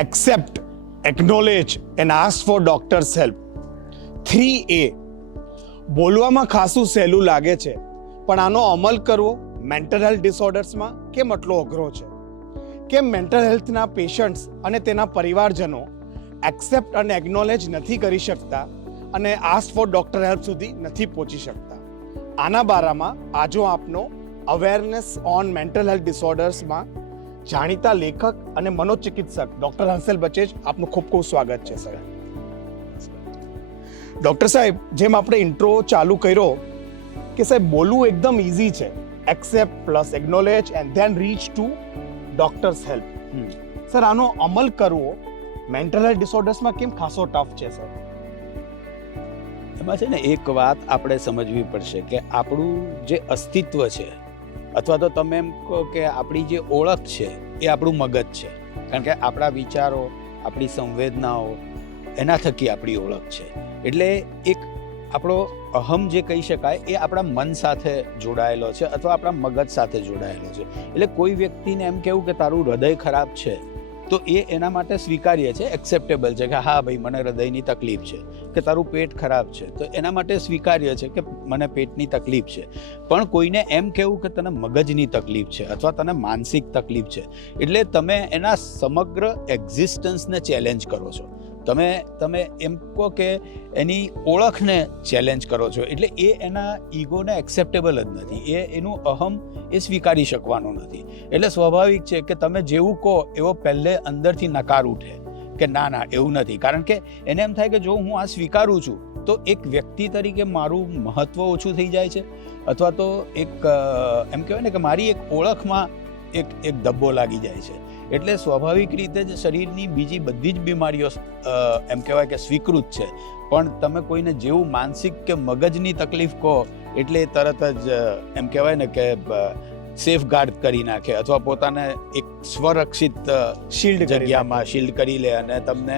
accept, acknowledge and ask for doctor's help. 3A. બોલવામાં ખાસું સહેલું લાગે છે, પણ આનો અમલ કરવો મેન્ટલ હેલ્થ ડિસઓર્ડર્સમાં કેમ આટલો અઘરો છે? કેમ મેન્ટલ હેલ્થના પેશન્ટ્સ અને તેના પરિવારજનો એક્સેપ્ટ અને એક્નોલેજ નથી કરી શકતા અને આસ્ક ફોર ડોક્ટર હેલ્પ સુધી નથી પહોંચી શકતા? આના બારામાં આજો આપનો અવેરનેસ ઓન મેન્ટલ હેલ્થ ડિસઓર્ડર્સમાં જાણીતા લેખક અને મનોચિકિત્સક ડૉક્ટર હંસલ બચેજ, આપનું ખૂબ ખૂબ સ્વાગત છે સર. ડૉક્ટર સાહેબ, જેમ આપણે ઇન્ટ્રો ચાલુ કર્યો કે સાહેબ બોલવું એકદમ ઇઝી છે, accept plus acknowledge and than rich two doctors help. Sir, આનો અમલ કરવો મેન્ટલ હેલ્થ ડિસઓર્ડર્સમાં કેમ ખાસો ટફ છે સર? એમાં છે ને એક વાત આપણે સમજવી પડશે કે આપણું જે અસ્તિત્વ છે, અથવા તો તમે એમ કહો કે આપણી જે ઓળખ છે એ આપણું મગજ છે. કારણ કે આપણા વિચારો, આપણી સંવેદનાઓ, એના થકી આપણી ઓળખ છે. એટલે એક આપણો અહમ જે કહી શકાય એ આપણા મન સાથે જોડાયેલો છે અથવા આપણા મગજ સાથે જોડાયેલો છે. એટલે કોઈ વ્યક્તિને એમ કહેવું કે તારું હૃદય ખરાબ છે તો એ એના માટે સ્વીકાર્ય છે, એક્સેપ્ટેબલ છે કે હા ભાઈ મને હૃદયની તકલીફ છે. કે તારું પેટ ખરાબ છે તો એના માટે સ્વીકાર્ય છે કે મને પેટની તકલીફ છે. પણ કોઈને એમ કહેવું કે તને મગજની તકલીફ છે અથવા તને માનસિક તકલીફ છે, એટલે તમે એના સમગ્ર એક્ઝિસ્ટન્સને ચેલેન્જ કરો છો. તમે એમ કહો કે એની ઓળખને ચેલેન્જ કરો છો. એટલે એ એના ઈગોને એક્સેપ્ટેબલ જ નથી, એનું અહમ એ સ્વીકારી શકવાનો નથી. એટલે સ્વાભાવિક છે કે તમે જેવું કહો એવો પહેલે અંદરથી નકાર ઉઠે કે ના ના એવું નથી. કારણ કે એને એમ થાય કે જો હું આ સ્વીકારું છું તો એક વ્યક્તિ તરીકે મારું મહત્વ ઓછું થઈ જાય છે, અથવા તો એક એમ કહેવાય ને કે મારી એક ઓળખમાં એક ધબ્બો લાગી જાય છે. એટલે સ્વાભાવિક રીતે જ શરીરની બીજી બધી જ બીમારીઓ એમ કહેવાય કે સ્વીકૃત છે, પણ તમે કોઈને જેવું માનસિક કે મગજની તકલીફ કહો એટલે તરત જ એમ કહેવાય ને કે સેફ ગાર્ડ કરી નાખે અથવા પોતાને એક સ્વરક્ષિત જગ્યામાં શિલ્ડ કરી લે અને તમને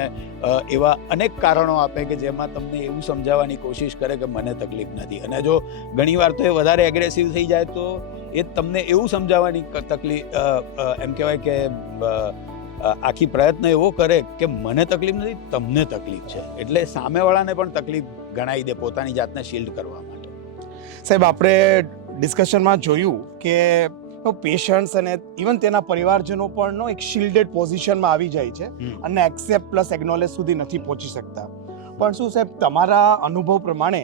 એવા અનેક કારણો આપે કે જેમાં તમને એવું સમજાવવાની કોશિશ કરે કે મને તકલીફ નથી. અને જો ઘણીવાર તો એ વધારે એગ્રેસિવ થઈ જાય તો એ તમને એવું સમજાવવાની તકલીફ એમ કહેવાય કે આખી પ્રયત્ન એવો કરે કે મને તકલીફ નથી, તમને તકલીફ છે. એટલે સામેવાળાને પણ તકલીફ ગણાવી દે પોતાની જાતને શિલ્ડ કરવા માટે. સાહેબ, આપણે ડિસ્કશનમાં જોયું કે પેશન્ટ્સ અને ઇવન તેના પરિવારજનો પણ એક શિલ્ડેડ પોઝિશનમાં આવી જાય છે અને એક્સેપ્ટ પ્લસ એક્નોલેજ સુધી નથી પહોંચી શકતા. પણ શું સાહેબ, તમારા અનુભવ પ્રમાણે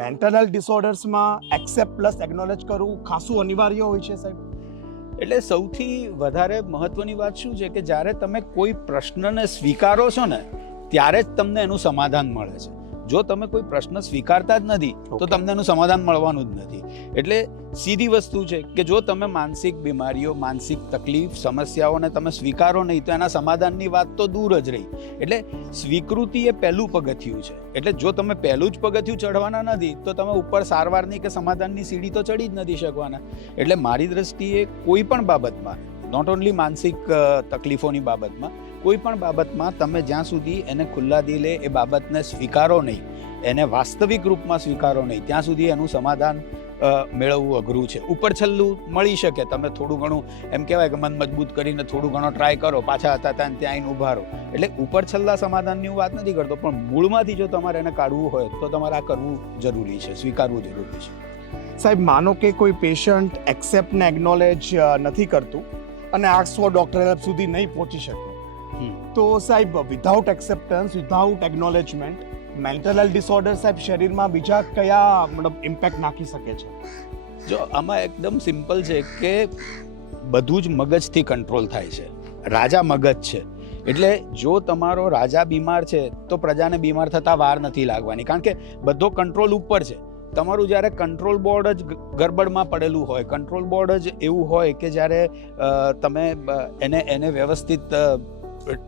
મેન્ટલ હેલ્થ ડિસઓર્ડર્સમાં એક્સેપ્ટ પ્લસ એક્નોલેજ કરવું ખાસું અનિવાર્ય હોય છે સાહેબ? એટલે સૌથી વધારે મહત્વની વાત શું છે કે જ્યારે તમે કોઈ પ્રશ્નને સ્વીકારો છો ને ત્યારે જ તમને એનું સમાધાન મળે છે. જો તમે કોઈ પ્રશ્ન સ્વીકારતા જ નથી તો તમને એનું સમાધાન મળવાનું જ નથી. એટલે સીધી વસ્તુ છે કે જો તમે માનસિક બીમારીઓ, માનસિક તકલીફ, સમસ્યાઓને તમે સ્વીકારો નહીં તો એના સમાધાનની વાત તો દૂર જ રહી. એટલે સ્વીકૃતિ એ પહેલું પગથિયું છે. એટલે જો તમે પહેલું જ પગથિયું ચડવાના નથી તો તમે ઉપર સારવારની કે સમાધાનની સીડી તો ચડી જ નથી શકવાના. એટલે મારી દ્રષ્ટિએ કોઈ પણ બાબતમાં, નોટ ઓનલી માનસિક તકલીફોની બાબતમાં, કોઈ પણ બાબતમાં તમે જ્યાં સુધી એને ખુલ્લા દિલે એ બાબતને સ્વીકારો નહીં, એને વાસ્તવિક રૂપમાં સ્વીકારો નહીં, ત્યાં સુધી એનું સમાધાન મેળવવું અઘરું છે. ઉપર છલ્લું મળી શકે, તમે થોડું ઘણું એમ કહેવાય કે મન મજબૂત કરીને થોડું ઘણો ટ્રાય કરો, પાછા હતા ત્યાં આવીને ઊભા રહો. એટલે ઉપર છલ્લા સમાધાનની હું વાત નથી કરતો, પણ મૂળમાંથી જો તમારે એને કાઢવું હોય તો તમારે આ કરવું જરૂરી છે, સ્વીકારવું જરૂરી છે. સાહેબ, માનો કે કોઈ પેશન્ટ એક્સેપ્ટ ને એક્નોલેજ નથી કરતું અને આસ્ક ફોર ડોક્ટર હેલ્પ સુધી નહીં પહોંચી શકે, તો સાહેબ without acceptance, without acknowledgement mental health disorder સાહેબ શરીરમાં બીજા કયા મતલબ ઇમ્પેક્ટ નાખી શકે છે? જો આમાં એકદમ સિમ્પલ છે કે બધું જ મગજથી કંટ્રોલ થાય છે. રાજા મગજ છે. એટલે જો તમારો રાજા બીમાર છે તો પ્રજાને બીમાર થતા વાર નથી લાગવાની, કારણ કે બધો કંટ્રોલ ઉપર છે. તમારું જ્યારે કંટ્રોલ બોર્ડ જ ગરબડમાં પડેલું હોય, કંટ્રોલ બોર્ડ જ એવું હોય કે જ્યારે તમે એને વ્યવસ્થિત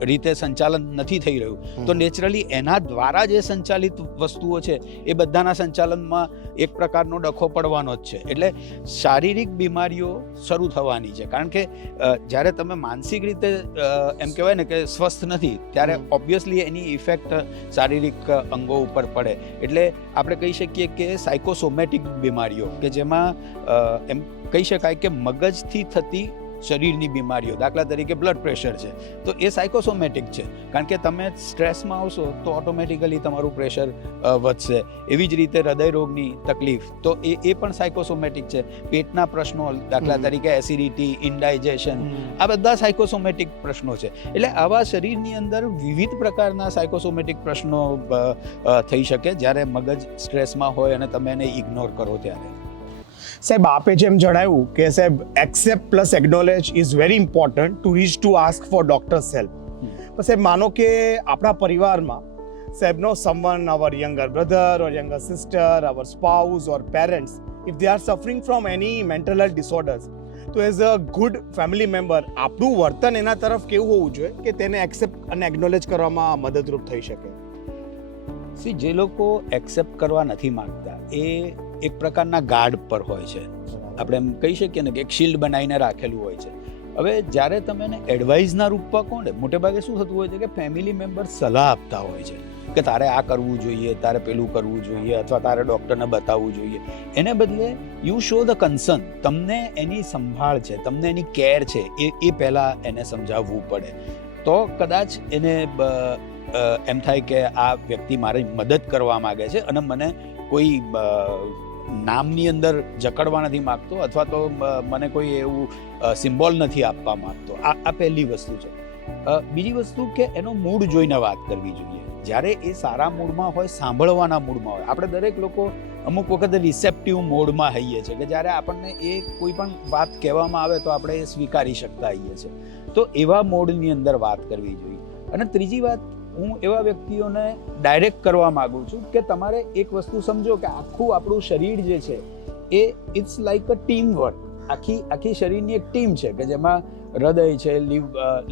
રીતે સંચાલન નથી થઈ રહ્યું તો નેચરલી એના દ્વારા જે સંચાલિત વસ્તુઓ છે એ બધાના સંચાલનમાં એક પ્રકારનો ડખો પડવાનો જ છે. એટલે શારીરિક બીમારીઓ શરૂ થવાની છે, કારણ કે જ્યારે તમે માનસિક રીતે એમ કહેવાય ને કે સ્વસ્થ નથી ત્યારે ઓબ્વિયસલી એની ઇફેક્ટ શારીરિક અંગો ઉપર પડે. એટલે આપણે કહી શકીએ કે સાયકોસોમેટિક બીમારીઓ કે જેમાં એમ કહી શકાય કે મગજથી થતી શરીરની બીમારીઓ, દાખલા તરીકે બ્લડ પ્રેશર છે, તો એ સાયકોસોમેટિક છે, કારણ કે તમે સ્ટ્રેસમાં આવશો તો ઓટોમેટિકલી તમારું પ્રેશર વધશે. એવી જ રીતે હૃદય રોગની તકલીફ, તો એ પણ સાયકોસોમેટિક છે. પેટના પ્રશ્નો, દાખલા તરીકે એસિડિટી, ઇન્ડાઇજેશન, આ બધા સાયકોસોમેટિક પ્રશ્નો છે. એટલે આવા શરીરની અંદર વિવિધ પ્રકારના સાયકોસોમેટિક પ્રશ્નો થઈ શકે જ્યારે મગજ સ્ટ્રેસમાં હોય અને તમે એને ઇગ્નોર કરો ત્યારે. સાહેબ, આપે જેમ જણાવ્યું કે સાહેબ accept plus acknowledge is very important to reach to ask for doctors help. પણ સાહેબ માનો કે આપણા પરિવારમાં સાહેબનો someone, our younger brother or younger sister, our spouse or parents, if they are suffering from any mental health disorders, તો as a good family member આપણું વર્તન એના તરફ કેવું હોવું જોઈએ કે તેને એક્સેપ્ટ અને એક્નોલેજ કરવામાં મદદરૂપ થઈ શકે? જે લોકો એક્સેપ્ટ કરવા નથી માંગતા એ એક પ્રકારના ગાર્ડ પર હોય છે. આપણે એમ કહી શકીએ ને કે એક શિલ્ડ બનાવીને રાખેલું હોય છે. હવે જ્યારે તમે એને એડવાઇસના રૂપમાં કહો ને, મોટે ભાગે શું થતું હોય છે કે ફેમિલી મેમ્બર સલાહ આપતા હોય છે કે તારે આ કરવું જોઈએ, તારે પેલું કરવું જોઈએ, અથવા તારે ડૉક્ટરને બતાવવું જોઈએ. એને બદલે યુ શો ધ કન્સર્ન, તમને એની સંભાળ છે, તમને એની કેર છે, એ પહેલાં એને સમજાવવું પડે. તો કદાચ એને એમ થાય કે આ વ્યક્તિ મારી મદદ કરવા માગે છે અને મને કોઈ નામની અંદર જકડવા નથી માગતો, અથવા તો મને કોઈ એવું સિમ્બોલ નથી આપવા માગતો. આ પહેલી વસ્તુ છે. બીજી વસ્તુ કે એનો મૂડ જોઈને વાત કરવી જોઈએ. જ્યારે એ સારા મૂડમાં હોય, સાંભળવાના મૂડમાં હોય. આપણે દરેક લોકો અમુક વખત રિસેપ્ટિવ મોડમાં હોઈએ છીએ કે જ્યારે આપણને એ કોઈ પણ વાત કહેવામાં આવે તો આપણે એ સ્વીકારી શકતા હોઈએ છીએ. તો એવા મોડની અંદર વાત કરવી જોઈએ. અને ત્રીજી વાત, હું એવા વ્યક્તિઓને ડાયરેક્ટ કરવા માંગુ છું કે તમારે એક વસ્તુ સમજો કે આખું આપણું શરીર જે છે એ it's like a team work. આખી શરીરની એક ટીમ છે કે જેમાં હૃદય છે,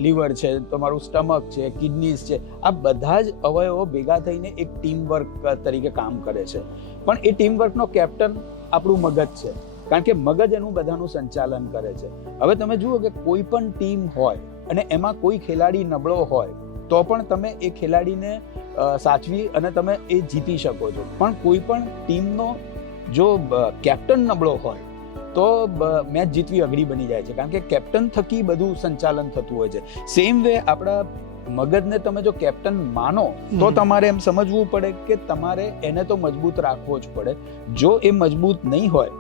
લીવર છે, તમારું સ્ટમક છે, કિડનીઝ છે, આ બધા જ અવયવો ભેગા થઈને એક ટીમ વર્ક તરીકે કામ કરે છે. પણ એ ટીમ વર્કનો કેપ્ટન આપણું મગજ છે, કારણ કે મગજ એનું બધાનું સંચાલન કરે છે. હવે તમે જુઓ કે કોઈ પણ ટીમ હોય અને એમાં કોઈ ખેલાડી નબળો હોય તો પણ તમે એ ખેલાડીને સાચવી અને તમે એ જીતી શકો છો. પણ કોઈ પણ ટીમનો જો કેપ્ટન નબળો હોય તો મેચ જીતવી અઘરી બની જાય છે, કારણ કે કેપ્ટન થકી બધું સંચાલન થતું હોય છે. સેમ વે આપણા મગજને તમે જો કેપ્ટન માનો તો તમારે એમ સમજવું પડે કે તમારે એને તો મજબૂત રાખવો જ પડે. જો એ મજબૂત નહીં હોય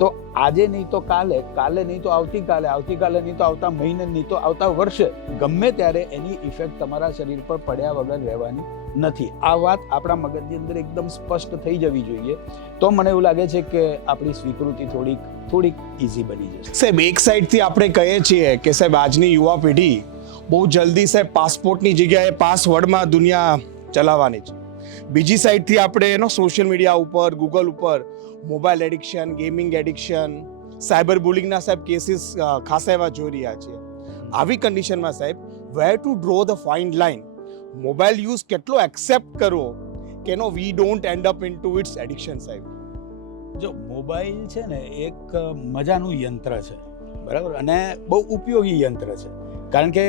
તો આજે નહીં તો કાલે, કાલે નહીં તો આવતીકાલે, આવતીકાલે નહીં તો આવતા મહિને, નહીં તો આવતા વર્ષે, ગમે ત્યારે એની ઇફેક્ટ તમારા શરીર પર પડ્યા વગર રહેવાની નથી. આ વાત આપણા મગજની અંદર એકદમ સ્પષ્ટ થઈ જવી જોઈએ. તો મને એવું લાગે છે કે આપણી સ્વીકૃતિ થોડીક ઇઝી બની જશે. સાહેબ, એક સાઈડથી આપણે કહીએ છીએ કે સાહેબ આજની યુવા પેઢી બહુ જલ્દી સાહેબ પાસપોર્ટની જગ્યાએ પાસવર્ડમાં દુનિયા ચલાવવાની છે. બીજી સાઈડથી આપણે એનો સોશિયલ મીડિયા ઉપર, ગૂગલ ઉપર mobile addiction, gaming addiction, cyber બુલિંગના સાહેબ કેસીસ ખાસા એવા જોઈ રહ્યા છીએ. આવી કન્ડિશનમાં સાહેબ where to draw the fine line? Mobile use કેટલો એક્સેપ્ટ કરવો કે no we don't end up into its addiction? સાહેબ જો મોબાઈલ છે ને એક મજાનું યંત્ર છે, બરાબર, અને બહુ ઉપયોગી યંત્ર છે. કારણ કે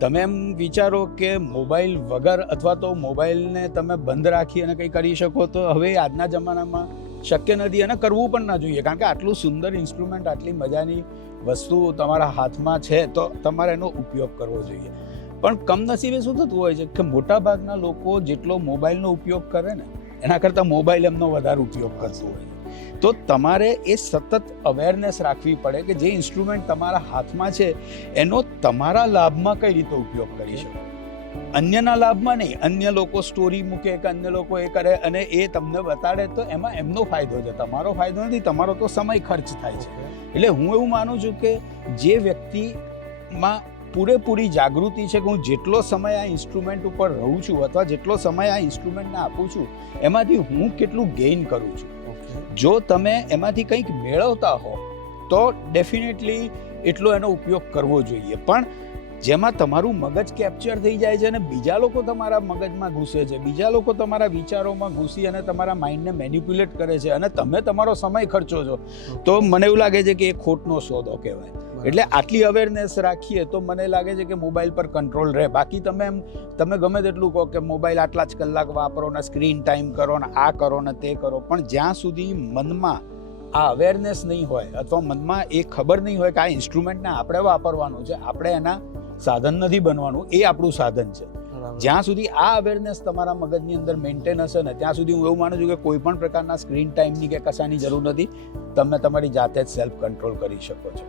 તમે એમ વિચારો કે મોબાઈલ વગર અથવા તો મોબાઈલને તમે બંધ રાખી અને કંઈ કરી શકો, તો હવે આજના જમાનામાં શક્ય નથી અને કરવું પણ ના જોઈએ. કારણ કે આટલું સુંદર ઇન્સ્ટ્રુમેન્ટ, આટલી મજાની વસ્તુ તમારા હાથમાં છે તો તમારે એનો ઉપયોગ કરવો જોઈએ. પણ કમનસીબે શું થતું હોય છે કે મોટા ભાગના લોકો જેટલો મોબાઈલનો ઉપયોગ કરે ને એના કરતાં મોબાઈલ એમનો વધારે ઉપયોગ કરતો હોય. તો તમારે એ સતત અવેરનેસ રાખવી પડે કે જે ઇન્સ્ટ્રુમેન્ટ તમારા હાથમાં છે એનો તમારા લાભમાં કઈ રીતે ઉપયોગ કરી શકો, અન્યના લાભમાં નહીં. અન્ય લોકો સ્ટોરી મૂકે કે અન્ય લોકો એ કરે અને એ તમને બતાડે તો એમાં એમનો ફાયદો છે, તમારો ફાયદો નથી. તમારો તો સમય ખર્ચ થાય છે. એટલે હું એવું માનું છું કે જે વ્યક્તિમાં પૂરેપૂરી જાગૃતિ છે કે હું જેટલો સમય આ ઇન્સ્ટ્રુમેન્ટ ઉપર રહું છું અથવા જેટલો સમય આ ઇન્સ્ટ્રુમેન્ટને આપું છું એમાંથી હું કેટલું ગેઇન કરું છું, જો તમે એમાંથી કંઈક મેળવતા હો તો ડેફિનેટલી એટલો એનો ઉપયોગ કરવો જોઈએ. પણ જેમાં તમારું મગજ કેપ્ચર થઈ જાય છે અને બીજા લોકો તમારા મગજમાં ઘૂસે છે, બીજા લોકો તમારા વિચારોમાં ઘૂસી અને તમારા માઇન્ડને મેનિપ્યુલેટ કરે છે અને તમે તમારો સમય ખર્ચો છો, તો મને એવું લાગે છે કે એ ખોટનો સોદો કહેવાય. એટલે આટલી અવેરનેસ રાખીએ તો મને લાગે છે કે મોબાઈલ પર કંટ્રોલ રહે. બાકી તમે ગમે તેટલું કહો કે મોબાઈલ આટલા જ કલાક વાપરો ને સ્ક્રીન ટાઈમ કરો ને આ કરો ને તે કરો, પણ જ્યાં સુધી મનમાં આ અવેરનેસ નહીં હોય અથવા મનમાં એ ખબર નહીં હોય કે આ ઇન્સ્ટ્રુમેન્ટને આપણે વાપરવાનું છે, આપણે એના સાધન નથી બનવાનું, એ આપણું સાધન છે. જ્યાં સુધી આ અવેરનેસ તમારા મગજની અંદર મેન્ટેન હશે ને ત્યાં સુધી હું એવું માનું છું કે કોઈ પણ પ્રકારના સ્ક્રીન ટાઈમની કે કશાની જરૂર નથી. તમે તમારી જાતે જ સેલ્ફ કંટ્રોલ કરી શકો છો.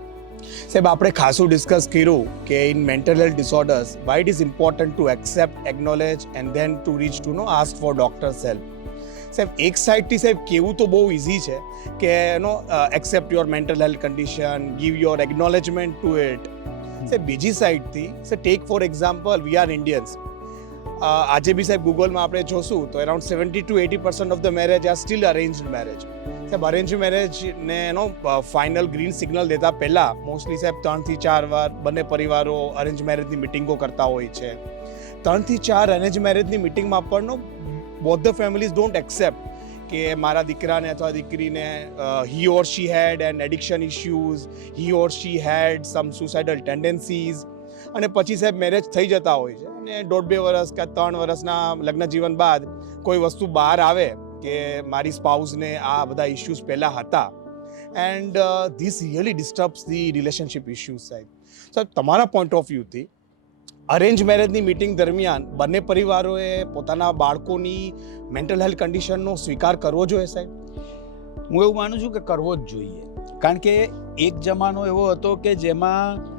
સાહેબ, આપણે ખાસું ડિસ્કસ કર્યું કે in mental health disorders why it is important to accept, acknowledge and then to reach to know ask for doctors help. સાહેબ, એક સાઈડથી સાહેબ કેવું તો બહુ ઇઝી છે કે accept your mental health condition, give your acknowledgement to it. સાહેબ, બીજી સાઈડથી સાહેબ take for example we are Indians. આજે બી સાહેબ ગૂગલમાં આપણે જોશું તો around 70 to 80% of the marriage are still arranged marriage. સાહેબ, અરેન્જ મેરેજને ફાઇનલ ગ્રીન સિગ્નલ દેતા પહેલાં મોસ્ટલી સાહેબ 3 થી 4 વાર બંને પરિવારો અરેન્જ મેરેજની મિટિંગો કરતા હોય છે. 3 થી 4 અરેન્જ મેરેજની મિટિંગમાં પણ both the families don't accept કે મારા દીકરાને અથવા દીકરીને he or she had an addiction issues, he or she had some suicidal tendencies. અને પછી સાહેબ મેરેજ થઈ જતા હોય છે અને 1.5-2 વર્ષ કે 3 વર્ષના લગ્ન જીવન બાદ કોઈ વસ્તુ બહાર આવે કે મારી સ્પાઉસને આ બધા ઇશ્યુઝ પહેલાં હતા. And this really disturbs the relationship issues. સાહેબ, તમારા પોઈન્ટ ઓફ વ્યૂથી અરેન્જ મેરેજની મિટિંગ દરમિયાન બંને પરિવારોએ પોતાના બાળકોની મેન્ટલ હેલ્થ કન્ડિશનનો સ્વીકાર કરવો જોઈએ? સાહેબ, હું એવું માનું છું કે કરવો જ જોઈએ. કારણ કે એક જમાનો એવો હતો કે જેમાં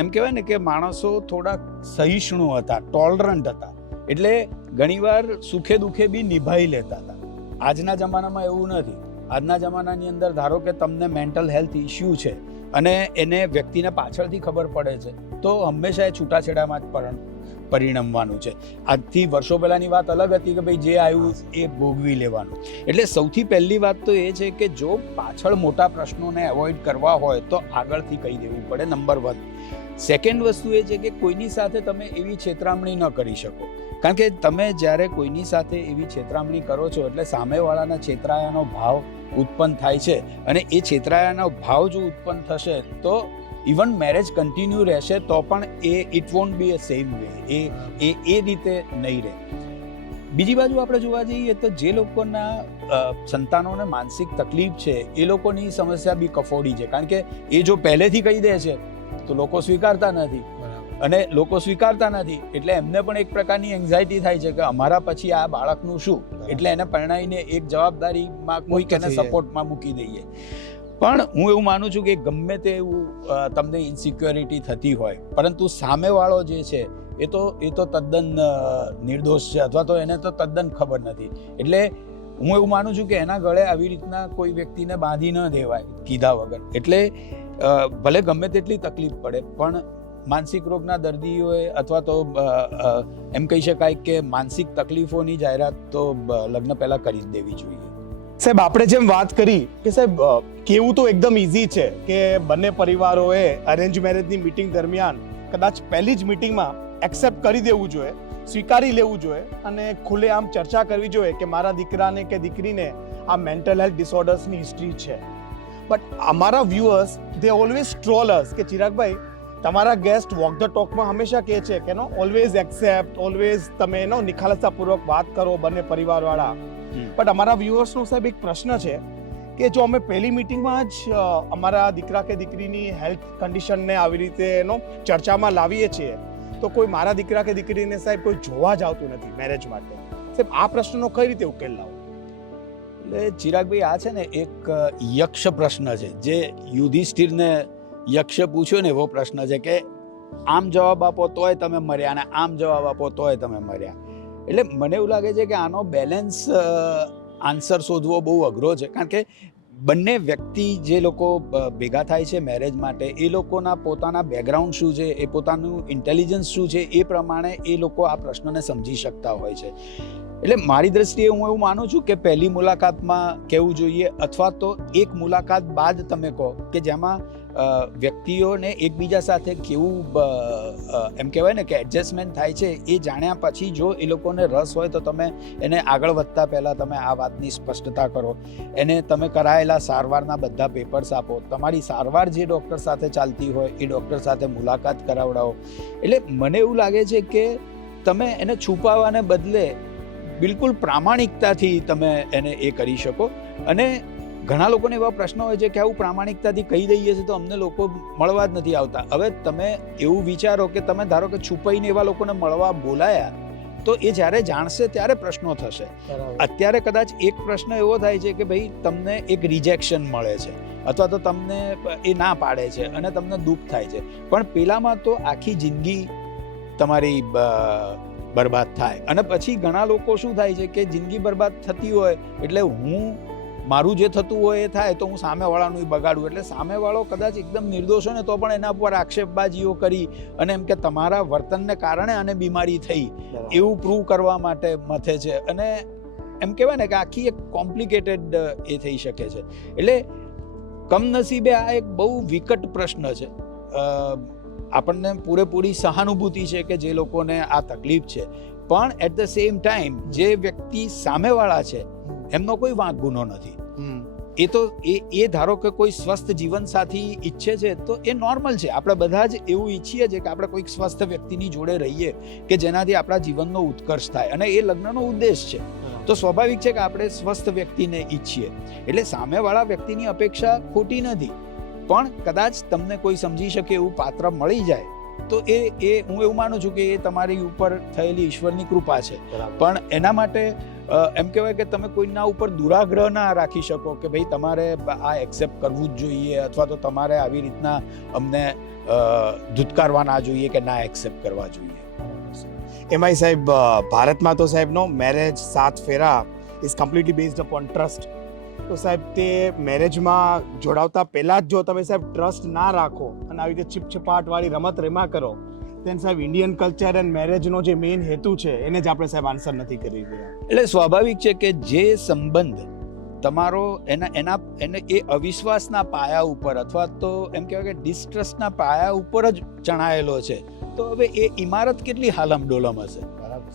એમ કહેવાય ને કે માણસો થોડા સહિષ્ણુ હતા, ટોલરન્ટ હતા, એટલે ઘણીવાર સુખે દુઃખે બી નિભાવી લેતા હતા. આજના જમાનામાં એવું નથી. આજના જમાનાની અંદર ધારો કે તમને મેન્ટલ હેલ્થ ઇશ્યુ છે અને એને વ્યક્તિને પાછળથી ખબર પડે છે તો હંમેશા એ છૂટાછેડામાં જ પરિણમવાનું છે. આજથી વર્ષો પહેલાંની વાત અલગ હતી કે ભાઈ જે આવ્યું એ ભોગવી લેવાનું. એટલે સૌથી પહેલી વાત તો એ છે કે જો પાછળ મોટા પ્રશ્નોને એવોઇડ કરવા હોય તો આગળથી કહી દેવું પડે, નંબર 1. સેકન્ડ વસ્તુ એ છે કે કોઈની સાથે તમે એવી છેતરામણી ન કરી શકો. કારણ કે તમે જ્યારે કોઈની સાથે એવી છેતરામણી કરો છો એટલે સામેવાળાના છેતરાયાનો ભાવ ઉત્પન્ન થાય છે અને એ છેતરાયાનો ભાવ જો ઉત્પન્ન થશે તો ઇવન મેરેજ કન્ટિન્યુ રહેશે તો પણ it won't be a same way, એ રીતે નહીં રહે. બીજી બાજુ આપણે જોવા જઈએ તો જે લોકોના સંતાનોને માનસિક તકલીફ છે એ લોકોની સમસ્યા બી કફોડી છે. કારણ કે એ જો પહેલેથી કહી દે છે તો લોકો સ્વીકારતા નથી અને લોકો સ્વીકારતા નથી એટલે એમને પણ એક પ્રકારની એન્ઝાયટી થાય છે કે અમારા પછી આ બાળકનું શું, એટલે એને પરણાવીને એક જવાબદારીમાં કોઈક એને સપોર્ટમાં મૂકી દઈએ. પણ હું એવું માનું છું કે ગમે તે એવું તમને ઇન્સિક્યોરિટી થતી હોય પરંતુ સામેવાળો જે છે એ તો તદ્દન નિર્દોષ છે અથવા તો એને તો તદ્દન ખબર નથી. એટલે હું એવું માનું છું કે એના ગળે આવી રીતના કોઈ વ્યક્તિને બાંધી ન દેવાય કીધા વગર. એટલે ભલે ગમે તેટલી તકલીફ પડે પણ માનસિક રોગના દર્દીઓએ અથવા તો એમ કહી શકાય કે માનસિક તકલીફોની જાહેરાત તો લગ્ન પહેલાં કરી જ દેવી જોઈએ. સાહેબ, આપણે જેમ વાત કરી કે સાહેબ કેવું તો એકદમ ઇઝી છે કે બંને પરિવારોએ અરેન્જ મેરેજની મિટિંગ દરમિયાન કદાચ પહેલી જ મિટિંગમાં એક્સેપ્ટ કરી દેવું જોઈએ, સ્વીકારી લેવું જોઈએ અને ખુલ્લેઆમ ચર્ચા કરવી જોઈએ કે મારા દીકરાને કે દીકરીને આ મેન્ટલ હેલ્થ ડિસઓર્ડર્સની હિસ્ટ્રી છે. બટ અમારા વ્યુઅર્સ દે ઓલવેઝ ટ્રોલ અસ કે ચિરાગભાઈ તમારા ગેસ્ટ વોક ધ ટોકમાં હંમેશા કહે છે કે ઓલવેઝ એક્સેપ્ટ, ઓલવેઝ તમે નિખાલસતાપૂર્વક વાત કરો બંને પરિવારવાળા. બટ અમારા વ્યુઅર્સનો સાહેબ એક પ્રશ્ન છે કે જો અમે પહેલી મિટિંગમાં જ અમારા દીકરા કે દીકરીની હેલ્થ કન્ડિશનને આવી રીતે ચર્ચામાં લાવીએ છીએ તો કોઈ મારા દીકરા કે દીકરીને સાહેબ કોઈ જોવા જ આવતું નથી મેરેજ માટે. સાહેબ, આ પ્રશ્નનો કઈ રીતે ઉકેલ લાવો? એટલે ચિરાગભાઈ, આ છે ને એક યક્ષ પ્રશ્ન છે જે યુધિષ્ઠિરને યક્ષ પૂછ્યો ને એવો પ્રશ્ન છે કે આમ જવાબ આપો તોય તમે મર્યા અને આમ જવાબ આપો તોય તમે મર્યા. એટલે મને એવું લાગે છે કે આનો બેલેન્સ આન્સર શોધવો બહુ અઘરો છે. કારણ કે બંને વ્યક્તિ જે લોકો ભેગા થાય છે મેરેજ માટે એ લોકોના પોતાના બેકગ્રાઉન્ડ શું છે, એ પોતાનું ઇન્ટેલિજન્સ શું છે એ પ્રમાણે એ લોકો આ પ્રશ્નને સમજી શકતા હોય છે. એટલે મારી દ્રષ્ટિએ હું એવું માનું છું કે પહેલી મુલાકાતમાં કહેવું જોઈએ અથવા તો એક મુલાકાત બાદ તમે કહો કે જેમાં વ્યક્તિઓને એકબીજા સાથે કેવું એમ કહેવાય ને કે એડજસ્ટમેન્ટ થાય છે એ જાણ્યા પછી જો એ લોકોને રસ હોય તો તમે એને આગળ વધતા પહેલાં તમે આ વાતની સ્પષ્ટતા કરો. એને તમે કરાયેલા સારવારના બધા પેપર્સ આપો. તમારી સારવાર જે ડૉક્ટર સાથે ચાલતી હોય એ ડૉક્ટર સાથે મુલાકાત કરાવડાવો. એટલે મને એવું લાગે છે કે તમે એને છુપાવવાને બદલે બિલકુલ પ્રામાણિકતાથી તમે એને એ કરી શકો. અને ઘણા લોકોને એવા પ્રશ્નો હોય છે કે આવું પ્રામાણિકતાથી કહી દઈએ છીએ તો અમને લોકો મળવા જ નથી આવતા. હવે તમે એવું વિચારો કે તમે ધારો કે છુપાઈને એવા લોકોને મળવા બોલાયા તો એ જ્યારે જાણશે ત્યારે પ્રશ્નો થશે. અત્યારે કદાચ એક પ્રશ્ન એવો થાય છે કે ભાઈ તમને એક રિજેક્શન મળે છે અથવા તો તમને એ ના પાડે છે અને તમને દુઃખ થાય છે, પણ પેલામાં તો આખી જિંદગી તમારી બરબાદ થાય. અને પછી ઘણા લોકો શું થાય છે કે જિંદગી બરબાદ થતી હોય એટલે મારું જે થતું હોય એ થાય તો હું સામેવાળાનું બગાડું, એટલે સામેવાળો કદાચ એકદમ નિર્દોષ હોય ને તો પણ એના પર આક્ષેપબાજીઓ કરી અને એમ કે તમારા વર્તનને કારણે આને બીમારી થઈ એવું પ્રૂવ કરવા માટે મથે છે. અને એમ કહેવાય ને કે આખી એક કોમ્પ્લિકેટેડ એ થઈ શકે છે. એટલે કમનસીબે આ એક બહુ વિકટ પ્રશ્ન છે. આપણને પૂરેપૂરી સહાનુભૂતિ છે કે જે લોકોને આ તકલીફ છે, પણ એટ ધ સેમ ટાઈમ જે વ્યક્તિ સામેવાળા છે એમનો કોઈ વાંક ગુનો નથી. એ તો એ ધારો કે કોઈ સ્વસ્થ જીવનસાથી ઈચ્છે છે તો એ નોર્મલ છે. આપણે બધા જ એવું ઈચ્છીએ છીએ કે આપણે કોઈક સ્વસ્થ વ્યક્તિની જોડે રહીએ કે જેનાથી આપણા જીવનનો ઉત્કર્ષ થાય, અને એ લગ્નનો ઉદ્દેશ છે. તો સ્વાભાવિક છે કે આપણે સ્વસ્થ વ્યક્તિને ઈચ્છીએ. એટલે સામેવાળા વ્યક્તિની અપેક્ષા ખોટી નથી, પણ કદાચ તમને કોઈ સમજી શકે એવું પાત્ર મળી જાય તો એ હું એવું માનું છું કે એ તમારી ઉપર થયેલી ઈશ્વરની કૃપા છે. પણ એના માટે એમ કહેવાય કે તમે કોઈના ઉપર દુરાગ્રહ ના રાખી શકો કે ભાઈ તમારે આ એક્સેપ્ટ કરવું જ જોઈએ અથવા તો તમારે આવી રીતના અમને ધુતકારવા ના જોઈએ કે ના એક્સેપ્ટ કરવા જોઈએ. એમાંય સાહેબ ભારતમાં તો સાહેબ નો મેરેજ 7 ફેરા is completely based upon trust. તો સાહેબ તે મેરેજમાં જોડાવતા પહેલા જ જો તમે સાહેબ ટ્રસ્ટ ના રાખો અને આવી રીતે છીપછપાટ વાળી રમત રમા કરો then સાહેબ ઇન્ડિયન કલ્ચર એન્ડ મેરેજનો જે મેઇન હેતુ છે એને જ આપણે સાહેબ આન્સર નથી કરી રહ્યા. એટલે સ્વાભાવિક છે કે જે સંબંધ તમારો એને એ અવિશ્વાસના પાયા ઉપર અથવા તો એમ કહેવાય કે ડિસ્ટ્રસ્ટના પાયા ઉપર જ ચણાયેલો છે, તો હવે એ ઇમારત કેટલી હાલમ ડોલમ હશે.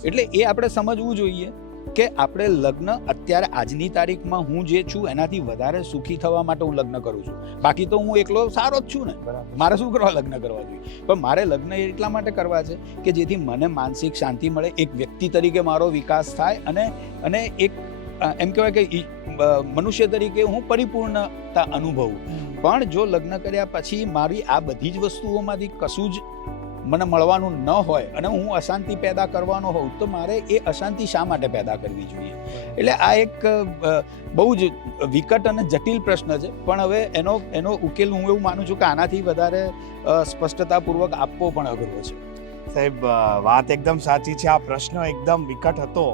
એટલે એ આપણે સમજવું જોઈએ કે આપણે લગ્ન અત્યારે આજની તારીખમાં હું જે છું એનાથી વધારે સુખી થવા માટે હું લગ્ન કરું છું. બાકી તો હું એકલો સારો જ છું ને, મારે શું કરવા લગ્ન કરવા જોઈએ? પણ મારે લગ્ન એટલા માટે કરવા છે કે જેથી મને માનસિક શાંતિ મળે, એક વ્યક્તિ તરીકે મારો વિકાસ થાય અને એક એમ કહેવાય કે મનુષ્ય તરીકે હું પરિપૂર્ણતા અનુભવું. પણ જો લગ્ન કર્યા પછી મારી આ બધી જ વસ્તુઓમાંથી કશું જ મને મળવાનું ન હોય અને હું અશાંતિ પેદા કરવાનો હોઉં તો મારે એ અશાંતિ શા માટે પેદા કરવી જોઈએ? એટલે આ એક બહુ જ વિકટ અને જટિલ પ્રશ્ન છે, પણ હવે એનો ઉકેલ હું એવું માનું છું કે આનાથી વધારે સ્પષ્ટતાપૂર્વક આપવો પણ અઘરો છે. સાહેબ વાત એકદમ સાચી છે. આ પ્રશ્ન એકદમ વિકટ હતો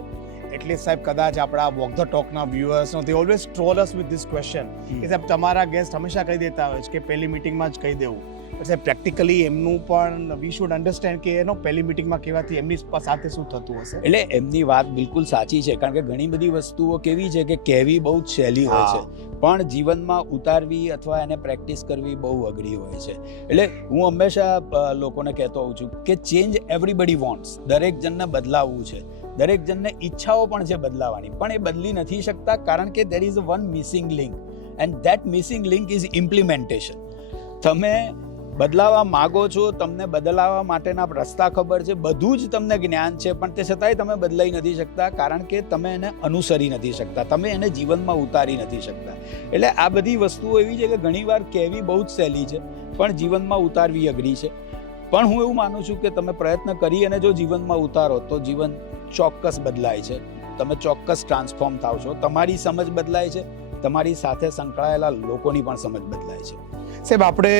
એટલે સાહેબ કદાચ આપણા વોક ધ ટોકના વ્યુઅર્સનો they always troll us with this question કે સાહેબ તમારા ગેસ્ટ હંમેશા કહી દેતા હોય છે કે પહેલી મિટિંગમાં જ કહી દેવું. સાહેબ પ્રેક્ટિકલી એમનું પણ વી શુડ અન્ડરસ્ટેન્ડ કે એનો પહેલી મિટિંગમાં કહેવાથી એમની સાથે શું થતું હશે. એટલે એમની વાત બિલકુલ સાચી છે, કારણ કે ઘણી બધી વસ્તુઓ કેવી છે કે કહેવી બહુ જ સહેલી હોય છે, પણ જીવનમાં ઉતારવી અથવા એને પ્રેક્ટિસ કરવી બહુ અઘરી હોય છે. એટલે હું હંમેશા લોકોને કહેતો હોઉં છું કે ચેન્જ એવરીબડી વોન્ટ્સ. દરેક જણને બદલાવવું છે, દરેક જણને ઈચ્છાઓ પણ છે બદલાવાની, પણ એ બદલી નથી શકતા કારણ કે there is one missing link and that missing link is implementation. તમે બદલાવા માગો છો, તમને બદલાવા માટેના રસ્તા ખબર છે, બધું જ તમને જ્ઞાન છે, પણ તે છતાંય તમે બદલાઈ નથી શકતા કારણ કે તમે એને અનુસરી નથી શકતા, તમે એને જીવનમાં ઉતારી નથી શકતા. એટલે આ બધી વસ્તુઓ એવી છે કે ઘણીવાર કહેવી બહુ જ સહેલી છે પણ જીવનમાં ઉતારવી અઘરી છે. પણ હું એવું માનું છું કે તમે પ્રયત્ન કરી અને જો જીવનમાં ઉતારો તો જીવન ચોક્કસ બદલાય છે, તમે ચોક્કસ ટ્રાન્સફોર્મ થાવ છો, તમારી સમજ બદલાય છે, તમારી સાથે સંકળાયેલા લોકોની પણ સમજ બદલાય છે. સાહેબ આપણે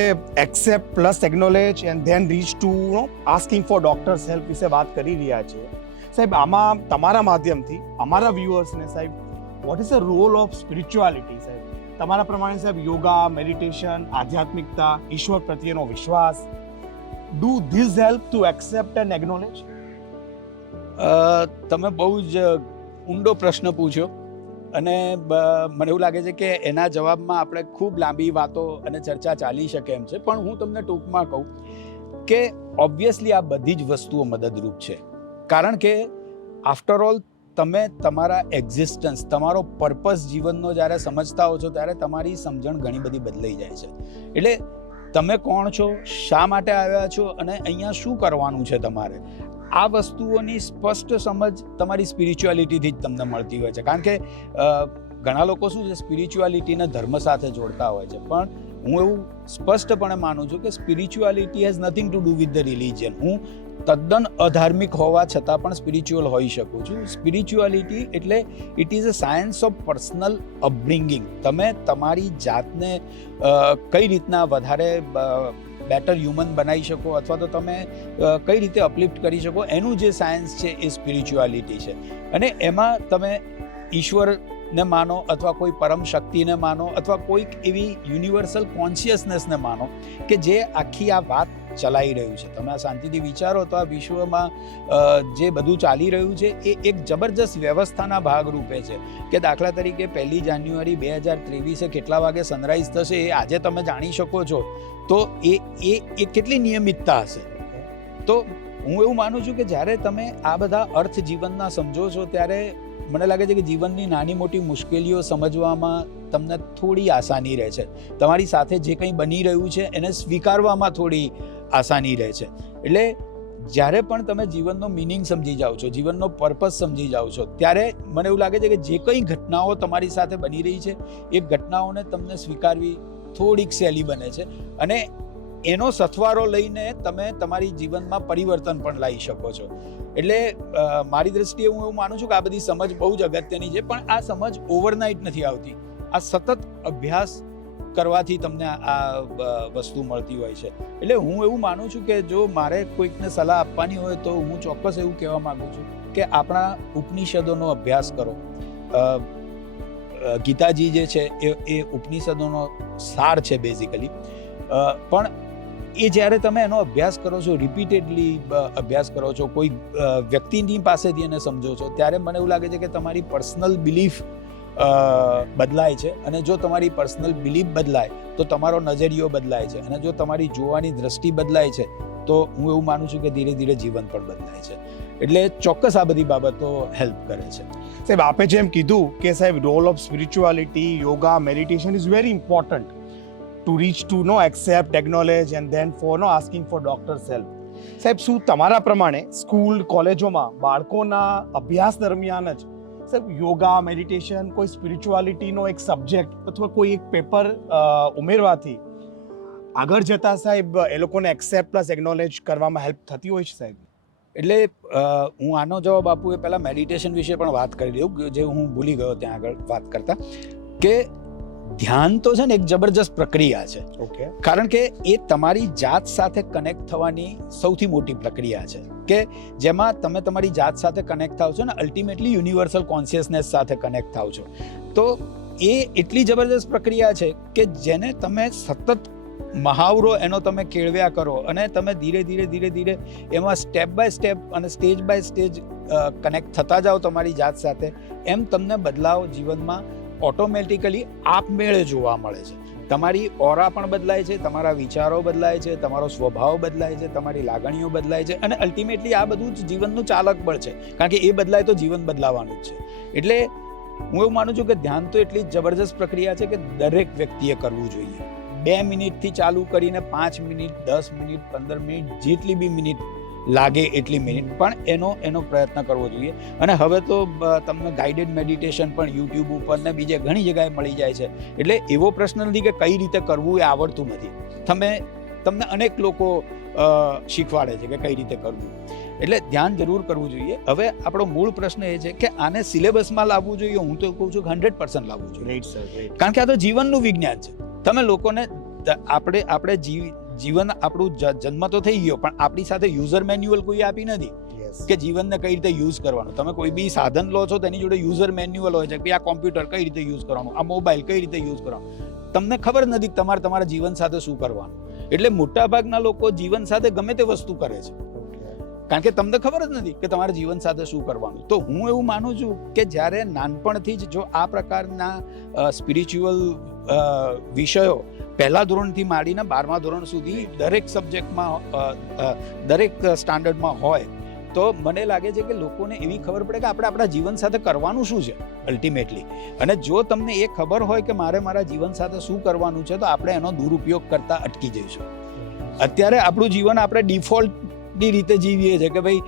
accept plus acknowledge and than rich two asking for doctors help વિશે વાત કરી રહ્યા છીએ. સાહેબ આમાં તમારા માધ્યમથી અમારા વ્યુઅર્સને સાહેબ what is the role of spirituality? સાહેબ તમારા પ્રમાણે સાહેબ યોગા, મેડિટેશન, આધ્યાત્મિકતા, ઈશ્વર પ્રત્યેનો વિશ્વાસ, do this help to accept and acknowledge? તમે બહુ જ ઊંડો પ્રશ્ન પૂછ્યો અને મને એવું લાગે છે કે એના જવાબમાં આપણે ખૂબ લાંબી વાતો અને ચર્ચા ચાલી શકે એમ છે, પણ હું તમને ટૂંકમાં કહું કે ઓબ્વિયસલી આ બધી જ વસ્તુઓ મદદરૂપ છે, કારણ કે આફ્ટર ઓલ તમે તમારા એક્ઝિસ્ટન્સ, તમારો પર્પસ જીવનનો જ્યારે સમજતા હો છો ત્યારે તમારી સમજણ ઘણી બધી બદલાઈ જાય છે. એટલે તમે કોણ છો, શા માટે આવ્યા છો અને અહીંયા શું કરવાનું છે તમારે, આ વસ્તુઓની સ્પષ્ટ સમજ તમારી સ્પિરિચ્યુઆલિટીથી જ તમને મળતી હોય છે. કારણ કે ઘણા લોકો શું છે સ્પિરિચ્યુઆલિટીને ધર્મ સાથે જોડતા હોય છે, પણ હું એવું સ્પષ્ટપણે માનું છું કે spirituality has nothing to do with the religion. હું તદ્દન અધાર્મિક હોવા છતાં પણ સ્પિરિચ્યુઅલ હોઈ શકું છું. સ્પિરિચ્યુઆલિટી એટલે it is a science of personal upbringing. તમે તમારી જાતને કઈ રીતના વધારે બેટર હ્યુમન બનાવી શકો અથવા તો તમે કઈ રીતે અપલિફ્ટ કરી શકો, એનું જે સાયન્સ છે એ સ્પિરિચ્યુઆલિટી છે. અને એમાં તમે ઈશ્વરને માનો અથવા કોઈ પરમ શક્તિને માનો અથવા કોઈક એવી યુનિવર્સલ કોન્શિયસનેસને માનો કે જે આખી આ વાત ચલાવી રહ્યું છે. તમે આ શાંતિથી વિચારો તો આ વિશ્વમાં જે બધું ચાલી રહ્યું છે એ એક જબરજસ્ત વ્યવસ્થાના ભાગરૂપે છે કે દાખલા તરીકે 1 જાન્યુઆરી 2023 કેટલા વાગે સનરાઈઝ થશે એ આજે તમે જાણી શકો છો, તો એ કેટલી નિયમિતતા હશે. તો હું એવું માનું છું કે જ્યારે તમે આ બધા અર્થ જીવનના સમજો છો ત્યારે મને લાગે છે કે જીવનની નાની મોટી મુશ્કેલીઓ સમજવામાં તમને થોડી આસાની રહે છે. તમારી સાથે જે કંઈ બની રહ્યું છે એને સ્વીકારવામાં થોડી આસાની રહે છે. એટલે જ્યારે પણ તમે જીવનનો મિનિંગ સમજી જાઓ છો, જીવનનો પર્પસ સમજી જાઓ છો, ત્યારે મને એવું લાગે છે કે જે કંઈ ઘટનાઓ તમારી સાથે બની રહી છે એ ઘટનાઓને તમને સ્વીકારવી થોડીક સહેલી બને છે અને એનો સથવારો લઈને તમે તમારી જીવનમાં પરિવર્તન પણ લાવી શકો છો. એટલે મારી દ્રષ્ટિએ હું એવું માનું છું કે આ બધી સમજ બહુ જ અગત્યની છે, પણ આ સમજ ઓવરનાઇટ નથી આવતી. આ સતત અભ્યાસ કરવાથી તમને આ વસ્તુ મળતી હોય છે. એટલે હું એવું માનું છું કે જો મારે કોઈકને સલાહ આપવાની હોય તો હું ચોક્કસ એવું કહેવા માંગુ છું કે આપણા ઉપનિષદોનો અભ્યાસ કરો. ગીતાજી જે છે એ ઉપનિષદોનો સાર છે બેઝિકલી, પણ એ જ્યારે તમે એનો અભ્યાસ કરો છો, રિપીટેડલી અભ્યાસ કરો છો, કોઈ વ્યક્તિની પાસેથી એને સમજો છો, ત્યારે મને એવું લાગે છે કે તમારી પર્સનલ બિલીફ બદલાય છે. અને જો તમારી પર્સનલ બિલીફ બદલાય તો તમારો નજરિયો બદલાય છે, અને જો તમારી જોવાની દ્રષ્ટિ બદલાય છે તો હું એવું માનું છું કે ધીરે ધીરે જીવન પણ બદલાય છે. એટલે ચોક્કસ આ બધી બાબતો હેલ્પ કરે છે. સાહેબ, આપે જેમ કીધું કે સાહેબ role of spirituality, yoga, meditation is very important to reach to know, accept, acknowledge and then for asking for doctor's help. સાહેબ, શું તમારા પ્રમાણે સ્કૂલ કોલેજોમાં બાળકોના અભ્યાસ દરમિયાન જ સાહેબ યોગા, મેડિટેશન, કોઈ સ્પિરિચ્યુઆલિટીનો એક સબ્જેક્ટ અથવા કોઈ એક પેપર ઉમેરવાથી આગળ જતા સાહેબ એ લોકોને એક્સેપ્ટ પ્લસ એક્નોલેજ કરવામાં હેલ્પ થતી હોય છે સાહેબ? એટલે હું આનો જવાબ આપું એ પહેલાં મેડિટેશન વિશે પણ વાત કરી દઉં, જે હું ભૂલી ગયો ત્યાં આગળ વાત કરતા, કે ધ્યાન તો છે ને એક જબરજસ્ત પ્રક્રિયા છે. ઓકે. કારણ કે એ તમારી જાત સાથે કનેક્ટ થવાની સૌથી મોટી પ્રક્રિયા છે, કે જેમાં તમે તમારી જાત સાથે કનેક્ટ થાવ છો ને અલ્ટિમેટલી યુનિવર્સલ કોન્શિયસનેસ સાથે કનેક્ટ થાવ છો. તો એ એટલી જબરજસ્ત પ્રક્રિયા છે કે જેને તમે સતત મહાવરો એનો તમે કેળવ્યા કરો અને તમે ધીરે ધીરે ધીરે ધીરે એમાં સ્ટેપ બાય સ્ટેપ અને સ્ટેજ બાય સ્ટેજ કનેક્ટ થતા જાઓ તમારી જાત સાથે, એમ તમને બદલાવ જીવનમાં ઓટોમેટિકલી આપમેળે જોવા મળે છે. તમારી ઓરા પણ બદલાય છે, તમારા વિચારો બદલાય છે, તમારો સ્વભાવ બદલાય છે, તમારી લાગણીઓ બદલાય છે, અને અલ્ટિમેટલી આ બધું જ જીવનનું ચાલક બળ છે, કારણ કે એ બદલાય તો જીવન બદલાવાનું જ છે. એટલે હું એવું માનું છું કે ધ્યાન તો એટલી જબરજસ્ત પ્રક્રિયા છે કે દરેક વ્યક્તિએ કરવું જોઈએ. 2 મિનિટથી ચાલુ કરીને 5 મિનિટ, 10 મિનિટ, 15 મિનિટ, જેટલી બી મિનિટ લાગે એટલી મિનિટ પણ એનો પ્રયત્ન કરવો જોઈએ. અને હવે તો તમને ગાઈડેડ મેડિટેશન પણ યુટ્યુબ ઉપર ને બીજે ઘણી જગ્યાએ મળી જાય છે. એટલે એવો પ્રશ્ન નથી કે કઈ રીતે કરવું એ આવડતું નથી, તમને અનેક લોકો શીખવાડે છે કે કઈ રીતે કરવું. એટલે ધ્યાન જરૂર કરવું જોઈએ. હવે આપણો મૂળ પ્રશ્ન એ છે કે આને સિલેબસમાં લાવવું જોઈએ. હું તો કહું છું કે 100% લાવવું જોઈએ. Right sir. કારણ કે આ તો જીવનનું વિજ્ઞાન છે. તમે લોકોને આપણે જીવન આપણું જન્મ તો થઈ ગયો, પણ આપણી સાથે યુઝર મેન્યુઅલ કોઈ આપી નથી કે જીવનને કઈ રીતે યુઝ કરવાનું. તમે કોઈ બી સાધન લો છો તેની જોડે યુઝર મેન્યુઅલ હોય છે કે આ કોમ્પ્યુટર કઈ રીતે યુઝ કરવાનું, આ મોબાઈલ કઈ રીતે યુઝ કરવાનું. તમને ખબર નથી કે તમારા જીવન સાથે શું કરવાનું. એટલે મોટાભાગના લોકો જીવન સાથે ગમે તે વસ્તુ કરે છે કારણ કે તમને ખબર જ નથી કે તમારા જીવન સાથે શું કરવાનું. તો હું એવું માનું છું કે જ્યારે નાનપણથી જ જો આ પ્રકારના સ્પિરિચ્યુઅલ વિષયો પહેલા ધોરણથી માંડીને 12મા ધોરણ સુધી દરેક સબ્જેક્ટમાં, દરેક સ્ટાન્ડર્ડમાં હોય તો મને લાગે છે કે લોકોને એવી ખબર પડે કે આપણે આપણા જીવન સાથે કરવાનું શું છે અલ્ટિમેટલી. અને જો તમને એ ખબર હોય કે મારે મારા જીવન સાથે શું કરવાનું છે તો આપણે એનો દુરુપયોગ કરતા અટકી જઈશું. અત્યારે આપણું જીવન આપણે ડિફોલ્ટ સ્ક્રિપ્ટની રીતે જીવીએ છીએ કે ભાઈ